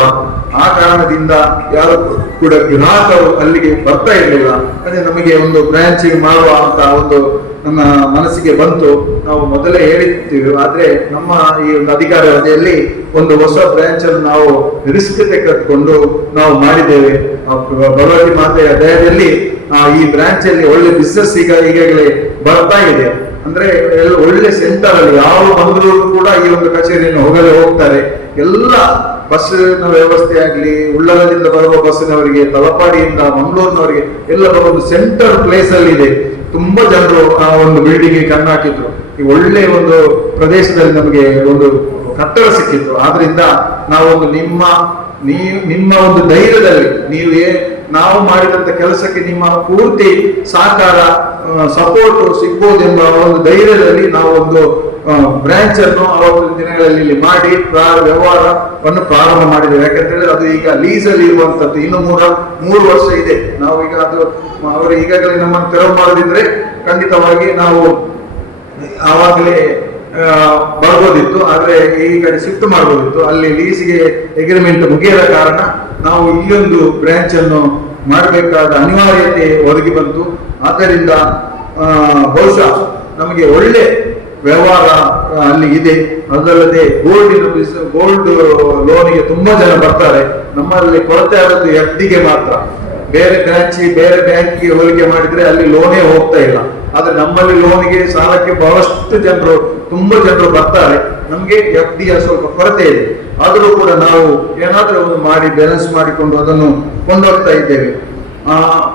ಆ ಕಾರಣದಿಂದ ಯಾರು ಕೂಡ ಗ್ರಾಹಕರು ಅಲ್ಲಿಗೆ ಬರ್ತಾ ಇರಲಿಲ್ಲ. ಅದೇ ನಮಗೆ ಒಂದು ಬ್ರಾಂಚಿಂಗ್ ಮಾಡುವ ಅಂತ ಒಂದು ನಮ್ಮ ಮನಸ್ಸಿಗೆ ಬಂತು. ನಾವು ಮೊದಲೇ ಹೇಳಿರ್ತೀವಿ. ಆದ್ರೆ ನಮ್ಮ ಈ ಒಂದು ಅಧಿಕಾರ ಅವಧಿಯಲ್ಲಿ ಒಂದು ಹೊಸ ಬ್ರಾಂಚ್ ಅನ್ನು ನಾವು ರಿಸ್ಕ್ ತೆಗೆದುಕೊಂಡು ನಾವು ಮಾಡಿದ್ದೇವೆ. ಭಗವತಿ ಮಾತೆಯ ದಯದಲ್ಲಿ ಈ ಬ್ರಾಂಚ್ ಅಲ್ಲಿ ಒಳ್ಳೆ ಬಿಸ್ನೆಸ್ ಈಗಾಗಲೇ ಬರ್ತಾ ಇದೆ. ಅಂದ್ರೆ ಒಳ್ಳೆ ಸೆಂಟರ್ ಅಲ್ಲಿ ಯಾವ ಬಂದರೂ ಕೂಡ ಈ ಒಂದು ಕಚೇರಿಯನ್ನು ಹೋಗ್ತಾರೆ. ಎಲ್ಲ ಬಸ್ಸಿನ ವ್ಯವಸ್ಥೆ ಆಗ್ಲಿ, ಉಳ್ಳಾಲದಿಂದ ಬರುವ ಬಸ್ಸಿನವರಿಗೆ, ತಲಪಾಡಿಯಿಂದ ಮಂಗಳೂರಿನವರಿಗೆ ಎಲ್ಲ ಒಂದು ಸೆಂಟರ್ ಪ್ಲೇಸ್ ಅಲ್ಲಿ ಇದೆ. ತುಂಬಾ ಜನರು ಆ ಒಂದು ಬಿಲ್ಡಿಂಗ್ ಕಣ್ಣು ಹಾಕಿದ್ರು. ಈ ಒಳ್ಳೆ ಒಂದು ಪ್ರದೇಶದಲ್ಲಿ ನಮಗೆ ಒಂದು ಕಟ್ಟಡ ಸಿಕ್ಕಿತ್ತು. ಆದ್ರಿಂದ ನಾವೊಂದು ನಿಮ್ಮ ಒಂದು ಧೈರ್ಯದಲ್ಲಿ ನಾವು ಮಾಡಿದಂತ ಕೆಲಸಕ್ಕೆ ನಿಮ್ಮ ಪೂರ್ತಿ ಸಹಕಾರ ಸಪೋರ್ಟ್ ಸಿಗ್ಬೋದೆಂಬ ಒಂದು ಧೈರ್ಯದಲ್ಲಿ ನಾವು ಒಂದು ಬ್ರಾಂಚ್ ಅನ್ನು ಅವತ್ತು ದಿನಗಳಲ್ಲಿ ಇಲ್ಲಿ ಮಾಡಿ ವ್ಯವಹಾರವನ್ನು ಪ್ರಾರಂಭ ಮಾಡಿದ್ದೇವೆ. ಯಾಕಂತೇಳಿದ್ರೆ ಅದು ಈಗ ಲೀಸ್ ಅಲ್ಲಿ ಇರುವಂತದ್ದು. ಇನ್ನು 3 ವರ್ಷ ಇದೆ. ನಾವು ಈಗ ಅವರು ಈಗಾಗಲೇ ನಮ್ಮನ್ನು ತೆರವು ಮಾಡದಿದ್ರೆ ಖಂಡಿತವಾಗಿ ನಾವು ಆವಾಗಲೇ ಬರ್ಬೋದಿತ್ತು. ಆದ್ರೆ ಈ ಕಡೆ ಶಿಫ್ಟ್ ಮಾಡ್ಬೋದಿತ್ತು. ಅಲ್ಲಿ ಲೀಸ್ಗೆ ಅಗ್ರಿಮೆಂಟ್ ಮುಗಿಯದ ಕಾರಣ ನಾವು ಇಲ್ಲೊಂದು ಬ್ರಾಂಚ್ ಅನ್ನು ಮಾಡಬೇಕಾದ ಅನಿವಾರ್ಯತೆ ಒದಗಿ ಬಂತು. ಆದ್ದರಿಂದ ಬಹುಶಃ ನಮಗೆ ಒಳ್ಳೆ ವ್ಯವಹಾರ ಅಲ್ಲಿ ಇದೆ. ಅದಲ್ಲದೆ ಗೋಲ್ಡ್ ಲೋನಿಗೆ ತುಂಬಾ ಜನ ಬರ್ತಾರೆ. ನಮ್ಮಲ್ಲಿ ಕೊರತೆ ಆದದ್ದು ಎಫ್ಡಿಗೆ ಮಾತ್ರ. ಬೇರೆ ಬೇರೆ ಬ್ಯಾಂಕಿಗೆ ಹೋಲಿಕೆ ಮಾಡಿದ್ರೆ ಅಲ್ಲಿ ಲೋನೇ ಹೋಗ್ತಾ ಇಲ್ಲ. ಆದ್ರೆ ನಮ್ಮಲ್ಲಿ ಲೋನಿಗೆ ಸಾಲಕ್ಕೆ ಬಹಳಷ್ಟು ಜನರು ತುಂಬಾ ಜನರು ಬರ್ತಾರೆ. ನಮ್ಗೆ FD ಸ್ವಲ್ಪ ಕೊರತೆ ಇದೆ. ಆದರೂ ಕೂಡ ನಾವು ಏನಾದ್ರೂ ಒಂದು ಮಾಡಿ ಬ್ಯಾಲೆನ್ಸ್ ಮಾಡಿಕೊಂಡು ಅದನ್ನು ಕೊಂಡೋಗ್ತಾ ಇದ್ದೇವೆ.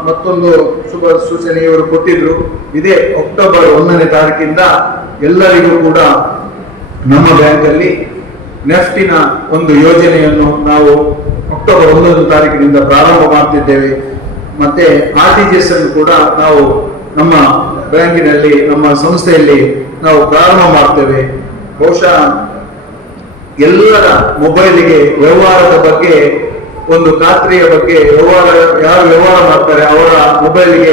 ಮತ್ತೊಂದು ಶುಭ ಸೂಚನೆ ಇವರು ಕೊಟ್ಟಿದ್ರು. ಇದೇ ಅಕ್ಟೋಬರ್ 1ನೇ ತಾರೀಕಿಂದ ಎಲ್ಲರಿಗೂ ಕೂಡ ನಮ್ಮ ಬ್ಯಾಂಕ್ ಅಲ್ಲಿ ನೆಫ್ಟಿನ ಒಂದು ಯೋಜನೆಯನ್ನು ನಾವು ಅಕ್ಟೋಬರ್ 1ನೇ ತಾರೀಕಿನಿಂದ ಪ್ರಾರಂಭ ಮಾಡ್ತಿದ್ದೇವೆ. ಮತ್ತೆ RTGS ಅನ್ನು ಕೂಡ ನಾವು ನಮ್ಮ ಬ್ಯಾಂಕಿನಲ್ಲಿ ನಮ್ಮ ಸಂಸ್ಥೆಯಲ್ಲಿ ನಾವು ಪ್ರಾರಂಭ ಮಾಡ್ತೇವೆ. ಬಹುಶಃ ಎಲ್ಲರ ಮೊಬೈಲಿಗೆ ವ್ಯವಹಾರದ ಬಗ್ಗೆ ಒಂದು ಖಾತ್ರಿಯ ಬಗ್ಗೆ ಯಾರು ವ್ಯವಹಾರ ಮಾಡ್ತಾರೆ ಅವರ ಮೊಬೈಲ್ಗೆ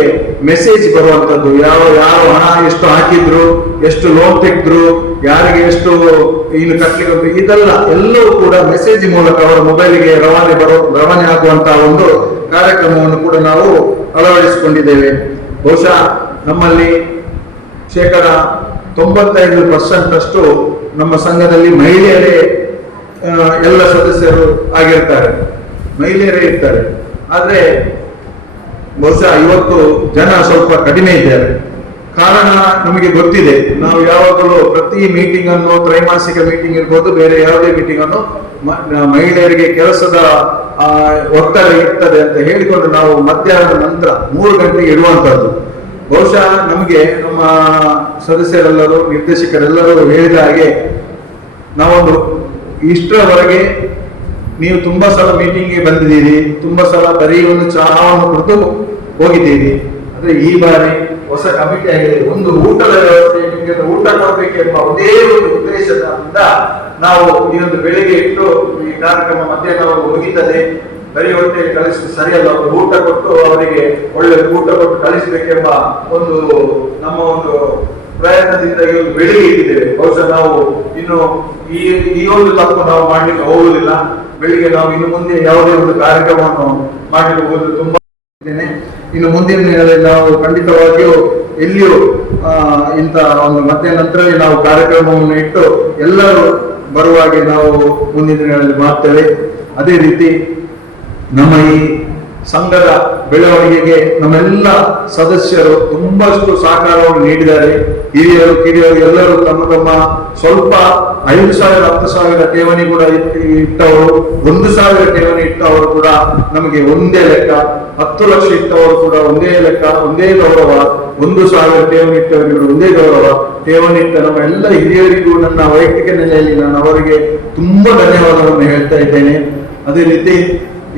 ಮೆಸೇಜ್ ಬರುವಂತದ್ದು, ಯಾರು ಹಣ ಎಷ್ಟು ಹಾಕಿದ್ರು, ಎಷ್ಟು ಲೋನ್ ತೆಗೆದ್ರು, ಯಾರಿಗೆ ಎಷ್ಟು ಇನ್ನು ಕಟ್ಟಲಿಕ್ಕೆ ಇದೆಲ್ಲ ಎಲ್ಲವೂ ಕೂಡ ಮೆಸೇಜ್ ಮೂಲಕ ಅವರ ಮೊಬೈಲಿಗೆ ರವಾನೆ ಆಗುವಂತಹ ಒಂದು ಕಾರ್ಯಕ್ರಮವನ್ನು ಕೂಡ ನಾವು ಅಳವಡಿಸಿಕೊಂಡಿದ್ದೇವೆ. ಬಹುಶಃ ನಮ್ಮಲ್ಲಿ 95% ಅಷ್ಟು ನಮ್ಮ ಸಂಘದಲ್ಲಿ ಮಹಿಳೆಯರೇ ಎಲ್ಲ ಸದಸ್ಯರು ಆಗಿರ್ತಾರೆ, ಮಹಿಳೆಯರೇ ಇರ್ತಾರೆ. ಆದ್ರೆ ಬಹುಶಃ ಇವತ್ತು ಜನ ಸ್ವಲ್ಪ ಕಡಿಮೆ ಇದ್ದಾರೆ. ಕಾರಣ ನಮಗೆ ಗೊತ್ತಿದೆ. ನಾವು ಯಾವಾಗಲೂ ಪ್ರತಿ ಮೀಟಿಂಗ್ ಅನ್ನು, ತ್ರೈಮಾಸಿಕ ಮೀಟಿಂಗ್ ಇರ್ಬೋದು, ಬೇರೆ ಯಾವುದೇ ಮೀಟಿಂಗ್ ಅನ್ನು ಮಹಿಳೆಯರಿಗೆ ಕೆಲಸದ ಒತ್ತಡ ಇರ್ತದೆ ಅಂತ ಹೇಳಿಕೊಂಡು ನಾವು ಮಧ್ಯಾಹ್ನದ ನಂತರ 3 ಗಂಟೆಗೆ ಇಡುವಂತದ್ದು. ಬಹುಶಃ ನಮಗೆ ನಮ್ಮ ಸದಸ್ಯರೆಲ್ಲರೂ, ನಿರ್ದೇಶಕರೆಲ್ಲರೂ ಹೇಳಿದ ಹಾಗೆ ನಾವೊಂದು ಇಷ್ಟರವರೆಗೆ ನೀವು ತುಂಬಾ ಸಲ ಮೀಟಿಂಗ್ಗೆ ಬಂದಿದ್ದೀರಿ, ತುಂಬಾ ಸಲ ಬರೀ ಒಂದು ಚಹಾವನ್ನು ಕುಡಿದು ಹೋಗಿದ್ದೀರಿ. ಆದ್ರೆ ಈ ಬಾರಿ ಹೊಸ ಕಮಿಟಿ ಆಗಿದೆ. ಒಂದು ಊಟದ ವ್ಯವಸ್ಥೆ, ನಿಮಗೆ ಊಟ ಕೊಡಬೇಕೆಂಬ ಒಂದೇ ಒಂದು ಉದ್ದೇಶದಿಂದ ನಾವು ಈ ಒಂದು ಬೆಳಿಗ್ಗೆ ಇಟ್ಟು ಈ ಕಾರ್ಯಕ್ರಮ ಮಧ್ಯಾಹ್ನವರೆಗೂ ಮುಗಿತದೆ. ಬರೀ ಹೊಟ್ಟೆಗೆ ಕಳಿಸಿದ್ರೆ ಸರಿಯಲ್ಲ. ಒಂದು ಊಟ ಕೊಟ್ಟು ಅವರಿಗೆ ಒಳ್ಳೆ ಊಟ ಕೊಟ್ಟು ಕಳಿಸಬೇಕೆಂಬ ಒಂದು ನಮ್ಮ ಒಂದು ಪ್ರಯತ್ನದಿಂದ ಈ ಒಂದು ಬೆಳಿಗ್ಗೆ ಇಟ್ಟಿದ್ದೇವೆ. ಬಹುಶಃ ನಾವು ಇನ್ನು ಈ ಒಂದು ತಪ್ಪು ನಾವು ಮಾಡ್ಲಿಕ್ಕೆ ಹೋಗುವುದಿಲ್ಲ. ಬೆಳಿಗ್ಗೆ ನಾವು ಇನ್ನು ಮುಂದೆ ಯಾವುದೇ ಒಂದು ಕಾರ್ಯಕ್ರಮವನ್ನು ಮಾಡಲಿಕ್ಕೆ ಹೋಗುವುದು ತುಂಬಾ ಇದ್ದೇನೆ. ಇನ್ನು ಮುಂದಿನ ದಿನಗಳಲ್ಲಿ ನಾವು ಖಂಡಿತವಾಗಿಯೂ ಎಲ್ಲಿಯೂ ಇಂಥ ಒಂದು ಮಧ್ಯಾಹ್ನ ನಂತರವೇ ನಾವು ಕಾರ್ಯಕ್ರಮವನ್ನು ಇಟ್ಟು ಎಲ್ಲರೂ ಬರುವಾಗೆ ನಾವು ಮುಂದಿನ ದಿನಗಳಲ್ಲಿ ಮಾಡ್ತೇವೆ. ಅದೇ ರೀತಿ ನಮ್ಮ ಈ ಸಂಘದ ಬೆಳವಣಿಗೆಗೆ ನಮ್ಮೆಲ್ಲ ಸದಸ್ಯರು ತುಂಬಷ್ಟು ಸಹಕಾರವನ್ನು ನೀಡಿದ್ದಾರೆ. ಹಿರಿಯರು ಕಿರಿಯರು ಎಲ್ಲರೂ ತಮ್ಮ ಸ್ವಲ್ಪ 5,000 10,000 ಠೇವಣಿ ಕೂಡ ಇಟ್ಟವರು, 1,000 ಠೇವಣಿ ಇಟ್ಟವರು ಕೂಡ ನಮಗೆ ಒಂದೇ ಲೆಕ್ಕ, 10 ಲಕ್ಷ ಇಟ್ಟವರು ಕೂಡ ಒಂದೇ ಲೆಕ್ಕ, ಒಂದೇ ಗೌರವ, 1,000 ಠೇವಣಿ ಇಟ್ಟವರಿಗೆ ಒಂದೇ ಗೌರವ. ಠೇವಣಿ ಇಟ್ಟ ನಮ್ಮ ಎಲ್ಲ ಹಿರಿಯರಿಗೂ ನನ್ನ ವೈಯಕ್ತಿಕ ನೆಲೆಯಲ್ಲಿ ನಾನು ಅವರಿಗೆ ತುಂಬಾ ಧನ್ಯವಾದವನ್ನು ಹೇಳ್ತಾ ಇದ್ದೇನೆ. ಅದೇ ರೀತಿ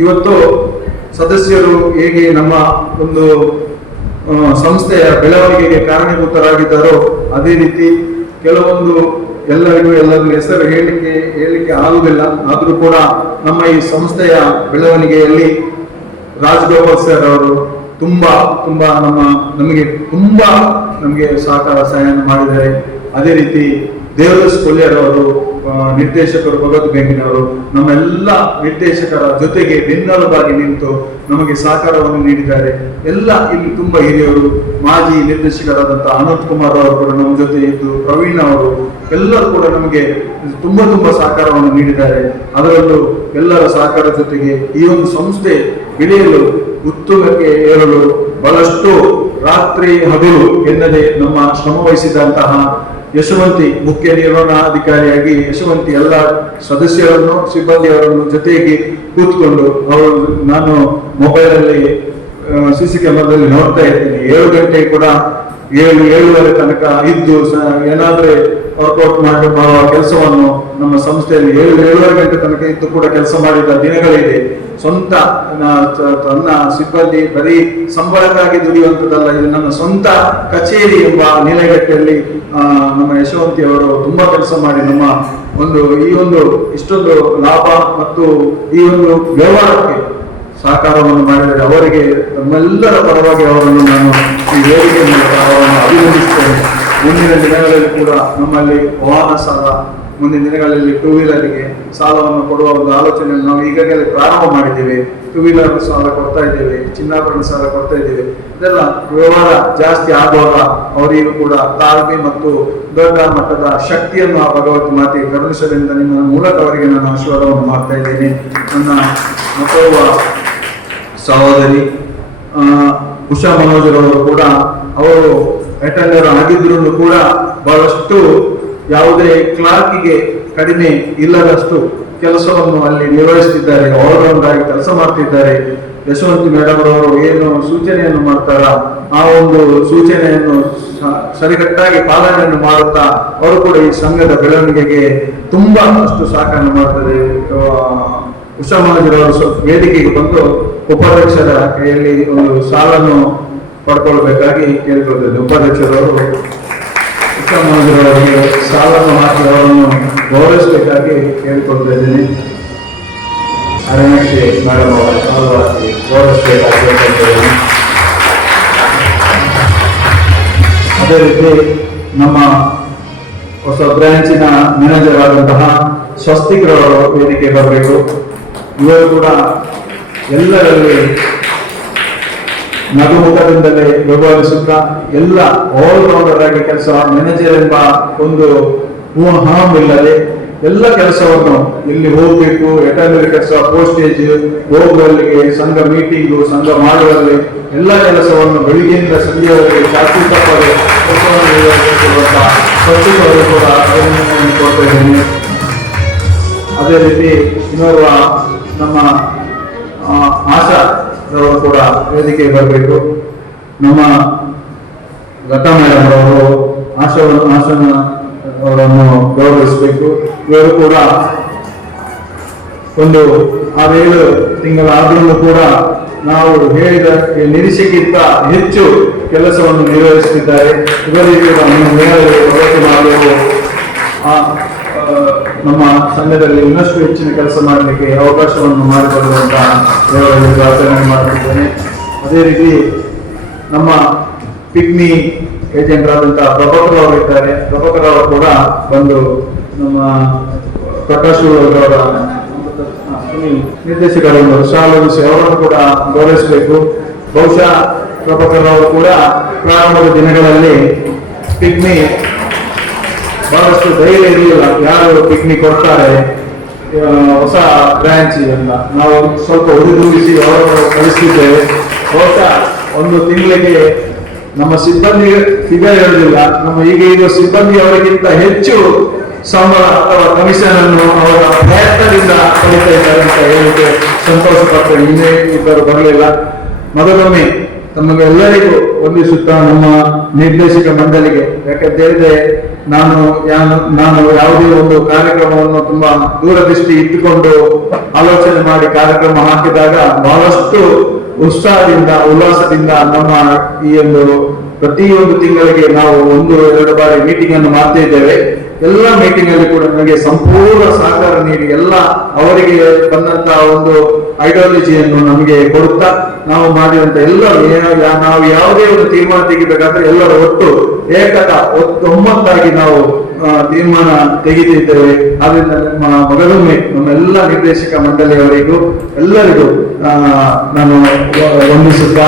ಇವತ್ತು ಸದಸ್ಯರು ಹೇಗೆ ನಮ್ಮ ಒಂದು ಸಂಸ್ಥೆಯ ಬೆಳವಣಿಗೆಗೆ ಕಾರಣೀಭೂತರಾಗಿದ್ದಾರೋ ಅದೇ ರೀತಿ ಕೆಲವೊಂದು ಎಲ್ಲರಿಗೂ ಹೆಸರು ಹೇಳಲಿಕ್ಕೆ ಆಗುವುದಿಲ್ಲ. ಆದರೂ ಕೂಡ ನಮ್ಮ ಈ ಸಂಸ್ಥೆಯ ಬೆಳವಣಿಗೆಯಲ್ಲಿ ರಾಜಗೋಪಾಲ್ ಸರ್ ಅವರು ತುಂಬಾ ನಮಗೆ ಸಹಕಾರ ಸಹಾಯ ಮಾಡಿದ್ದಾರೆ. ಅದೇ ರೀತಿ ದೇವದಾಸ್ ಕೊಲ್ಯರ್ ಅವರು ನಿರ್ದೇಶಕರು, ಭಗವತ್ ಬ್ಯಾಂಕಿನವರು ನಮ್ಮೆಲ್ಲ ನಿರ್ದೇಶಕರ ಜೊತೆಗೆ ಬೆನ್ನೆಲುಬಾಗಿ ನಿಂತು ನಮಗೆ ಸಹಕಾರವನ್ನು ನೀಡಿದ್ದಾರೆ. ಎಲ್ಲ ಇಲ್ಲಿ ತುಂಬಾ ಹಿರಿಯರು, ಮಾಜಿ ನಿರ್ದೇಶಕರಾದಂತಹ ಅನಂತ್ ಕುಮಾರ್ ಅವರು ಕೂಡ ನಮ್ಮ ಜೊತೆ ಇದ್ದು, ಪ್ರವೀಣ್ ಅವರು ಎಲ್ಲರೂ ಕೂಡ ನಮಗೆ ತುಂಬಾ ಸಹಕಾರವನ್ನು ನೀಡಿದ್ದಾರೆ. ಅದರಲ್ಲೂ ಎಲ್ಲರ ಸಹಕಾರ ಜೊತೆಗೆ ಈ ಒಂದು ಸಂಸ್ಥೆ ಬೆಳೆಯಲು, ಉತ್ತುಂಗಕ್ಕೆ ಏರಲು ಬಹಳಷ್ಟು ರಾತ್ರಿ ಹಗಲು ಎನ್ನದೆ ನಮ್ಮ ಶ್ರಮ ವಹಿಸಿದಂತಹ ಯಶವಂತಿ ಮುಖ್ಯ ನಿರ್ವಹಣಾಧಿಕಾರಿಯಾಗಿ ಯಶವಂತಿ ಎಲ್ಲ ಸದಸ್ಯರನ್ನು, ಸಿಬ್ಬಂದಿಯವರನ್ನು ಜೊತೆಗೆ ಕೂತ್ಕೊಂಡು ನಾನು ಮೊಬೈಲಲ್ಲಿ CC ಕ್ಯಾಮರಾದಲ್ಲಿ ನೋಡ್ತಾ ಇದ್ದೀನಿ. 7 ಗಂಟೆ ಕೂಡ 7:30 ತನಕ ಇದ್ದು ಏನಾದ್ರೆ ವರ್ಕೌಟ್ ಮಾಡುವ ಕೆಲಸವನ್ನು ನಮ್ಮ ಸಂಸ್ಥೆಯಲ್ಲಿ 7:30 ಗಂಟೆ ತನಕ ಇದ್ದು ಕೂಡ ಕೆಲಸ ಮಾಡಿದ ದಿನಗಳಿದೆ. ಸ್ವಂತ ತನ್ನ ಸಿಬ್ಬಂದಿ ಬರೀ ಸಂಬಳಕ್ಕಾಗಿ ದುಡಿಯುವಂಥದ್ದಲ್ಲ, ಇದು ನನ್ನ ಸ್ವಂತ ಕಚೇರಿ ಎಂಬ ನೆಲೆಗಟ್ಟೆಯಲ್ಲಿ ನಮ್ಮ ಯಶವಂತಿ ಅವರು ತುಂಬಾ ಕೆಲಸ ಮಾಡಿ ನಮ್ಮ ಈ ಒಂದು ಇಷ್ಟೊಂದು ಲಾಭ ಮತ್ತು ಈ ಒಂದು ವ್ಯವಹಾರಕ್ಕೆ ಸಹಕಾರವನ್ನು ಮಾಡಿದರೆ ಅವರಿಗೆ ನಮ್ಮೆಲ್ಲರ ಪರವಾಗಿ ಅವರನ್ನು ನಾನು ಈ ವೇದಿಕೆ ಮೂಲಕ ಅವರನ್ನು ಅಭಿನಂದಿಸುತ್ತೇನೆ. ಮುಂದಿನ ದಿನಗಳಲ್ಲಿ ಕೂಡ ನಮ್ಮಲ್ಲಿ ವಾಹನ ಸಾಲ, ಮುಂದಿನ ದಿನಗಳಲ್ಲಿ 2 ವೀಲರ್ಗೆ ಸಾಲವನ್ನು ಕೊಡುವ ಒಂದು ಆಲೋಚನೆಯನ್ನು ನಾವು ಈಗಾಗಲೇ ಪ್ರಾರಂಭ ಮಾಡಿದ್ದೇವೆ. 2 ವೀಲರ್ ಸಾಲ ಕೊಡ್ತಾ ಇದ್ದೇವೆ, ಚಿನ್ನಾಭರಣ ಸಾಲ ಕೊಡ್ತಾ ಇದ್ದೇವೆ. ಇದೆಲ್ಲ ವ್ಯವಹಾರ ಜಾಸ್ತಿ ಆಗುವಾಗ ಅವರಿಗೂ ಕೂಡ ತಾಳ್ಮೆ ಮತ್ತು ದೊಡ್ಡ ಮಟ್ಟದ ಶಕ್ತಿಯನ್ನು ಆ ಭಗವತ್ ಮಾತೆ ಕರುಣಿಸಲೆಂದು ನಿಮ್ಮ ಮೂಲಕ ಅವರಿಗೆ ನಾನು ಆಶೀರ್ವಾದವನ್ನು ಮಾಡ್ತಾ ಇದ್ದೇನೆ. ನನ್ನ ಮತ್ತೊಬ್ಬ ಸಹೋದರಿ ಉಷಾ ಮನೋಜರವರು ಕೂಡ ಅವರು ಅಟೆಂಡರ್ ಆಗಿದ್ರು ಕೂಡ ಬಹಳಷ್ಟು ಯಾವುದೇ ಕ್ಲಾರ್ಕಿಗೆ ಕಡಿಮೆ ಇಲ್ಲದಷ್ಟು ಕೆಲಸವನ್ನು ಅಲ್ಲಿ ನಿರ್ವಹಿಸುತ್ತಿದ್ದಾರೆ. ಆಲ್ರೌಂಡ್ ಆಗಿ ಕೆಲಸ ಮಾಡ್ತಿದ್ದಾರೆ. ಯಶವಂತಿ ಮೇಡಮ್ ಅವರು ಏನು ಸೂಚನೆಯನ್ನು ಮಾಡ್ತಾರ ಆ ಒಂದು ಸೂಚನೆಯನ್ನು ಸರಿಕಟ್ಟಾಗಿ ಪಾಲನೆಯನ್ನು ಮಾಡುತ್ತಾ ಅವರು ಕೂಡ ಈ ಸಂಘದ ಬೆಳವಣಿಗೆಗೆ ತುಂಬಾ ಅಷ್ಟು ಸಹಕಾರ ಮಾಡ್ತಾರೆ. ಉಷಾ ಮನೋಜರವರು ಸ್ವಲ್ಪ ವೇದಿಕೆಗೆ ಬಂದು ಉಪಾಧ್ಯಕ್ಷರ ಕೈಯಲ್ಲಿ ಒಂದು ಸಾಲನ್ನು ಪಡ್ಕೊಳ್ಬೇಕಾಗಿ ಕೇಳಿಕೊಳ್ತೇನೆ. ಉಪಾಧ್ಯಕ್ಷರವರು ಉಷಾ ಮನೋಜರವರಿಗೆ ಸಾಲನ್ನು ಹಾಕಿ ಅವರನ್ನು ಗೌರವಿಸಬೇಕಾಗಿ ಕೇಳಿಕೊಳ್ತಾ ಇದ್ದೀನಿ. ಅರಣ್ಯಕ್ಕೆ ಮೇಡಮ್ ಅವರ ಸಾಲು ಹಾಕಿ ಗೌರವಿಸಬೇಕಾಗಿ ಕೇಳ್ಕೊಳ್ತಾ ಇದ್ದೀನಿ. ಅದೇ ರೀತಿ ನಮ್ಮ ಹೊಸ ಬ್ರಾಂಚಿನ ಮ್ಯಾನೇಜರ್ ಆದಂತಹ ಸ್ವಸ್ತಿಕ್ರವರು ವೇದಿಕೆ ಬರಬೇಕು. ಇವರು ಕೂಡ ಎಲ್ಲರಲ್ಲಿ ನಗುಮುಖದಿಂದಲೇ ವ್ಯವಹರಿಸುತ್ತಾ ಎಲ್ಲ ಆಲ್ರೌಂಡರ್ ಆಗಿ ಕೆಲಸ, ಮ್ಯಾನೇಜರ್ ಎಂಬ ಒಂದು ಇಲ್ಲದೆ ಎಲ್ಲ ಕೆಲಸವನ್ನು ಇಲ್ಲಿ ಹೋಗ್ಬೇಕು, ಅಟೆಂಡರ್ ಕೆಲಸ, ಪೋಸ್ಟೇಜ್ ಹೋಗುವಲ್ಲಿಗೆ, ಸಂಘ ಮೀಟಿಂಗು, ಸಂಘ ಮಾಡುವಲ್ಲಿ ಎಲ್ಲ ಕೆಲಸವನ್ನು ಬೆಳಿಗ್ಗೆಯಿಂದ ಸಂಜೆಯವರೆಗೆ ಚಾಚು ತಪ್ಪದೆ ಕೆಲಸವನ್ನು ನಿರ್ವಹಿಸುತ್ತಿರುವಂತಹ ಸ್ವಚ್ಛತೆಯವರು ಕೂಡ ಅಭಿನಂದನೆಯನ್ನು ಕೊಡ್ತಾ ಇದ್ದೀನಿ. ಅದೇ ರೀತಿ ಇನ್ನೋರ್ವ ನಮ್ಮ ಆಶಾರವರು ಕೂಡ ವೇದಿಕೆಗೆ ಬರಬೇಕು. ನಮ್ಮ ಲತಾ ಮೇಡಮ್ ಅವರು ಆಶಾನ ಅವರನ್ನು ಗೌರವಿಸಬೇಕು. ಇವರು ಕೂಡ ಒಂದು 6-7 ತಿಂಗಳಾದರೂ ಕೂಡ ನಾವು ಹೇಳಿದ ನಿರೀಕ್ಷೆಗಿಂತ ಹೆಚ್ಚು ಕೆಲಸವನ್ನು ನಿರ್ವಹಿಸುತ್ತಿದ್ದಾರೆ. ಇವರಿಗೆ ಪ್ರಗತಿ ಮಾಡಲು ನಮ್ಮ ಸಂಘದಲ್ಲಿ ಇನ್ನಷ್ಟು ಹೆಚ್ಚಿನ ಕೆಲಸ ಮಾಡಲಿಕ್ಕೆ ಅವಕಾಶವನ್ನು ಮಾಡಿಕೊಳ್ಳುವಂತ ಪ್ರಾರ್ಥನೆ ಮಾಡುತ್ತಿದ್ದೇನೆ. ಅದೇ ರೀತಿ ನಮ್ಮ ಪಿಗ್ಮಿ ಏಜೆಂಟ್ ಆದಂತಹ ಪ್ರಭಾಕರ್ ಅವರು ಇದ್ದಾರೆ. ಪ್ರಭಾಕರ್ ಅವರು ಕೂಡ ಬಂದು ನಮ್ಮ ಪ್ರಕಾಶ್ ಅವರ ನಿರ್ದೇಶಕರನ್ನು ಶಾಲೋನಿಸಿ ಅವರನ್ನು ಕೂಡ ಗೌರವಿಸಬೇಕು. ಬಹುಶಃ ಪ್ರಭಾಕರ್ ಅವರು ಕೂಡ ಪ್ರಾರಂಭದ ದಿನಗಳಲ್ಲಿ ಪಿಗ್ಮಿ ಬಹಳಷ್ಟು ಧೈರ್ಯ ಇರಲಿಲ್ಲ, ಯಾರು ಪಿಗ್ಮಿ ಕೊಡ್ತಾರೆ ಹೊಸ ಬ್ರಾಂಚ್ ಅಂತ ನಾವು ಸ್ವಲ್ಪ ಉರಿದೂರಿಸಿ ಅವರನ್ನು ಕಳಿಸ್ತಿದ್ದೇವೆ. ಬಹುಶಃ ಒಂದು ತಿಂಗಳಿಗೆ ನಮ್ಮ ಸಿಬ್ಬಂದಿ ಫಿಗರ್ ಹೇಳುವುದಿಲ್ಲ, ನಮ್ಮ ಈಗ ಇರುವ ಸಿಬ್ಬಂದಿ ಅವರಿಗಿಂತ ಹೆಚ್ಚು ಸಂಬಳ ಅಥವಾ ಕಮಿಷನ್ ಅನ್ನು ಅವರ ಪ್ರಯತ್ನದಿಂದ ಪಡಿತಾ ಇದ್ದಾರೆ ಅಂತ ಹೇಳಿಕ್ಕೆ ಸಂತೋಷ ಪಡ್ತೇವೆ. ಇನ್ನೇ ಇಬ್ಬರು ಬರಲಿಲ್ಲ. ಮೊದಲೊಮ್ಮೆ ತಮಗೆ ಎಲ್ಲರಿಗೂ ವಂದಿಸುತ್ತಾ ನಮ್ಮ ನಿರ್ದೇಶಕ ಮಂಡಳಿಗೆ, ಯಾಕಂತ ಹೇಳಿದ್ರೆ ನಾನು ಯಾವುದೇ ಒಂದು ಕಾರ್ಯಕ್ರಮವನ್ನು ತುಂಬಾ ದೂರದೃಷ್ಟಿ ಇಟ್ಟುಕೊಂಡು ಆಲೋಚನೆ ಮಾಡಿ ಕಾರ್ಯಕ್ರಮ ಹಾಕಿದಾಗ ಬಹಳಷ್ಟು ಉತ್ಸಾಹದಿಂದ ಉಲ್ಲಾಸದಿಂದ ನಮ್ಮ ಈ ಒಂದು ಪ್ರತಿಯೊಂದು ತಿಂಗಳಿಗೆ ನಾವು 1-2 ಬಾರಿ ಮೀಟಿಂಗ್ ಅನ್ನು ಮಾಡ್ತಾ ಇದ್ದೇವೆ. ಎಲ್ಲ ಮೀಟಿಂಗ್ ಅಲ್ಲಿ ಕೂಡ ನನಗೆ ಸಂಪೂರ್ಣ ಸಹಕಾರ ನೀಡಿ ಎಲ್ಲ ಅವರಿಗೆ ಬಂದಂತಹ ಒಂದು ಐಡಿಯಾಲಜಿಯನ್ನು ನಮಗೆ ಕೊಡುತ್ತಾ ನಾವು ಮಾಡಿದಂತ ನಾವು ಯಾವುದೇ ಒಂದು ತೀರ್ಮಾನ ತೆಗಿಬೇಕಾದ್ರೆ ಎಲ್ಲರ ಒಟ್ಟು ಒಮ್ಮತ್ತಾಗಿ ನಾವು ತೀರ್ಮಾನ ತೆಗೆದಿದ್ದೇವೆ. ಆದ್ರಿಂದ ನಮ್ಮ ಮಗದೊಮ್ಮೆ ನಮ್ಮೆಲ್ಲ ನಿರ್ದೇಶಕ ಮಂಡಳಿಯವರಿಗೂ ಎಲ್ಲರಿಗೂ ನಾನು ವಂದಿಸುತ್ತಾ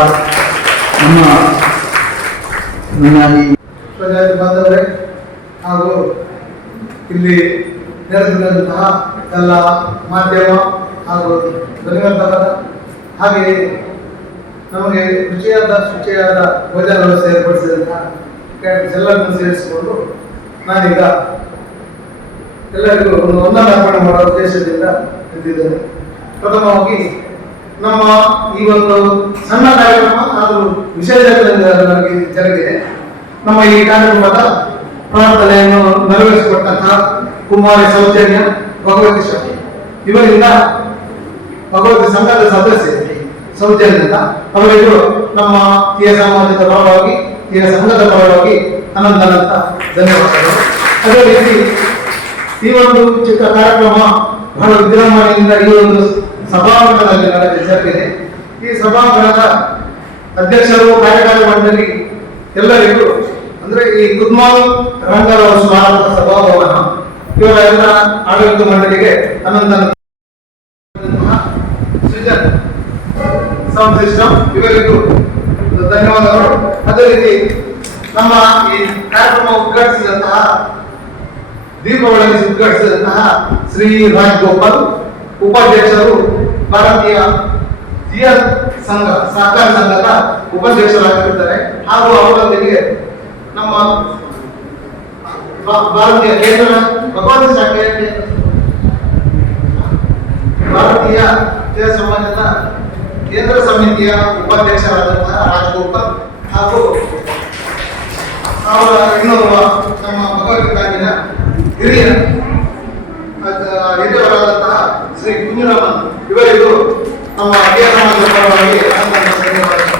ನನ್ನ ಈ ಪ್ರಜಾತಿ ಬಾಂಧವರೇ ಹಾಗೂ ಇಲ್ಲಿ ನೆರೆದಿರುವಂತಹ ಎಲ್ಲ ಮಾಧ್ಯಮ ಹಾಗೂ ಧ್ವನಿವರ್ಧಕರ ಹಾಗೆ ನಮಗೆ ಶುಚಿಯಾದ ಭೋಜನ ವ್ಯವಸ್ಥೆ ಏರ್ಪಡಿಸಿದಂತಹ ಎಲ್ಲರನ್ನು ಸೇರಿಸಿಕೊಂಡು ನಾನೀಗ ಎಲ್ಲರಿಗೂ ಒಂದು ವಂದನಾ ಅರ್ಪಣೆ ಮಾಡುವ ಉದ್ದೇಶದಿಂದ ನಿಂತಿದ್ದೇನೆ. ಪ್ರಥಮವಾಗಿ ನಮ್ಮ ಈ ಒಂದು ಸಣ್ಣ ಕಾರ್ಯಕ್ರಮ ಹಾಗೂ ವಿಶೇಷ ಜರುಗಿದೆ. ನಮ್ಮ ಈ ಕಾರ್ಯಕ್ರಮದ ಪ್ರಾರ್ಥನೆಯನ್ನು ನೆರವೇರಿಸಿಕೊಟ್ಟಂತಹ ಕುಮಾರಿ ಸೌಜನ್ಯ ಭಗವತಿ ಶಕ್ತಿ ಇವರಿಂದ ಭಗವತಿ ಸಂಘದ ಸದಸ್ಯ ಸೌಜನ್ಯದಿಂದ ಅವರಿಗೂ ನಮ್ಮ ತೀಯ ಸಮಾಜದ ಪರವಾಗಿ ತೀಯ ಸಂಘದ ಪರವಾಗಿ ಅನಂತ ಧನ್ಯವಾದಗಳು. ಅದೇ ರೀತಿ ಈ ಒಂದು ಚಿಕ್ಕ ಕಾರ್ಯಕ್ರಮ ಬಹಳ ವಿಜೃಂಭಣೆಯಿಂದ ಈ ಒಂದು ಸಭಾಂಗಣದಲ್ಲಿ ಜರುಗಿದೆ. ಈ ಸಭಾಂಗಣದ ಅಧ್ಯಕ್ಷರು, ಕಾರ್ಯಕಾರಿ ಮಂಡಳಿ ಎಲ್ಲರಿಗೂ ಅಂದ್ರೆ ಈ ಕುದ್ಮಾಲ್ ರಂಗರವರ ಸ್ಮಾರಕ ಸಭಾಭವನ ಇವರ ಎಲ್ಲ ಆಡಳಿತ ಮಂಡಳಿಗೆ ಅನಂತ ಸೃಜನ್ ಸೌಂಡ್ ಸಿಸ್ಟಮ್ ಇವರಿಗೂ ಧನ್ಯವಾದಗಳು. ಅದೇ ರೀತಿ ನಮ್ಮ ಈ ಕಾರ್ಯಕ್ರಮ ಉದ್ಘಾಟಿಸಿದಂತಹ ದೀಪಾವಳಿ ಉದ್ಘಾಟಿಸಿದಂತಹ ಶ್ರೀ ರಾಜ್ ಗೋಪಾಲ್, ಉಪಾಧ್ಯಕ್ಷರು ಭಾರತೀಯ ಜಿಆರ್ ಸಂಘ ಸಹಕಾರ ಸಂಘದ ಉಪಾಧ್ಯಕ್ಷರಾಗಿರುತ್ತಾರೆ ಹಾಗೂ ಅವರೊಂದಿಗೆ ನಮ್ಮ ಭಾರತೀಯ ಕೇಂದ್ರ ಭಗವತಿ ಶಾಖೆ ಭಾರತೀಯ ವಿದ್ಯಾ ಸಮಾಜದ ಕೇಂದ್ರ ಸಮಿತಿಯ ಉಪಾಧ್ಯಕ್ಷರಾದಂತಹ ರಾಜಗೋಪಾಲ್ ಹಾಗೂ ಅವರ ಇನ್ನೋರ್ವ ನಮ್ಮ ಭಗವತಿ ಬ್ಯಾಂಕಿನ ಹಿರಿಯವರಾದಂತಹ ಶ್ರೀ ಕುಂಜರಾಮನ್ ಇವರಿಗೂ ನಮ್ಮ ವಿದ್ಯಾ ಸಮಾಜದ ಪರವಾಗಿ ಧನ್ಯವಾದಗಳು.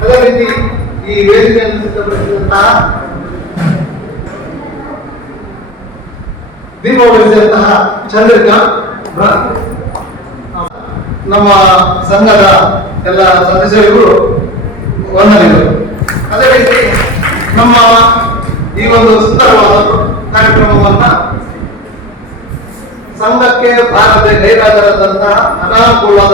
ಅದೇ ರೀತಿ ಈ ವೇದಿಕೆಯನ್ನು ಸಿದ್ಧಪಡಿಸಿದಂತಹ ದೀಪವಳಿಸಿದಂತಹ ಚಂದ್ರಿಕಾ ನಮ್ಮ ಸಂಘದ ಎಲ್ಲ ಸದಸ್ಯರಿಗೂ ವಂದನೆಗಳು. ಅದೇ ರೀತಿ ನಮ್ಮ ಈ ಒಂದು ಸುಂದರವಾದ ಕಾರ್ಯಕ್ರಮವನ್ನ ಸಂಘಕ್ಕೆ ಬಾರದೆ ಗೈರಾದರಂತಹ ಅನಾನುಕೂಲವಾದ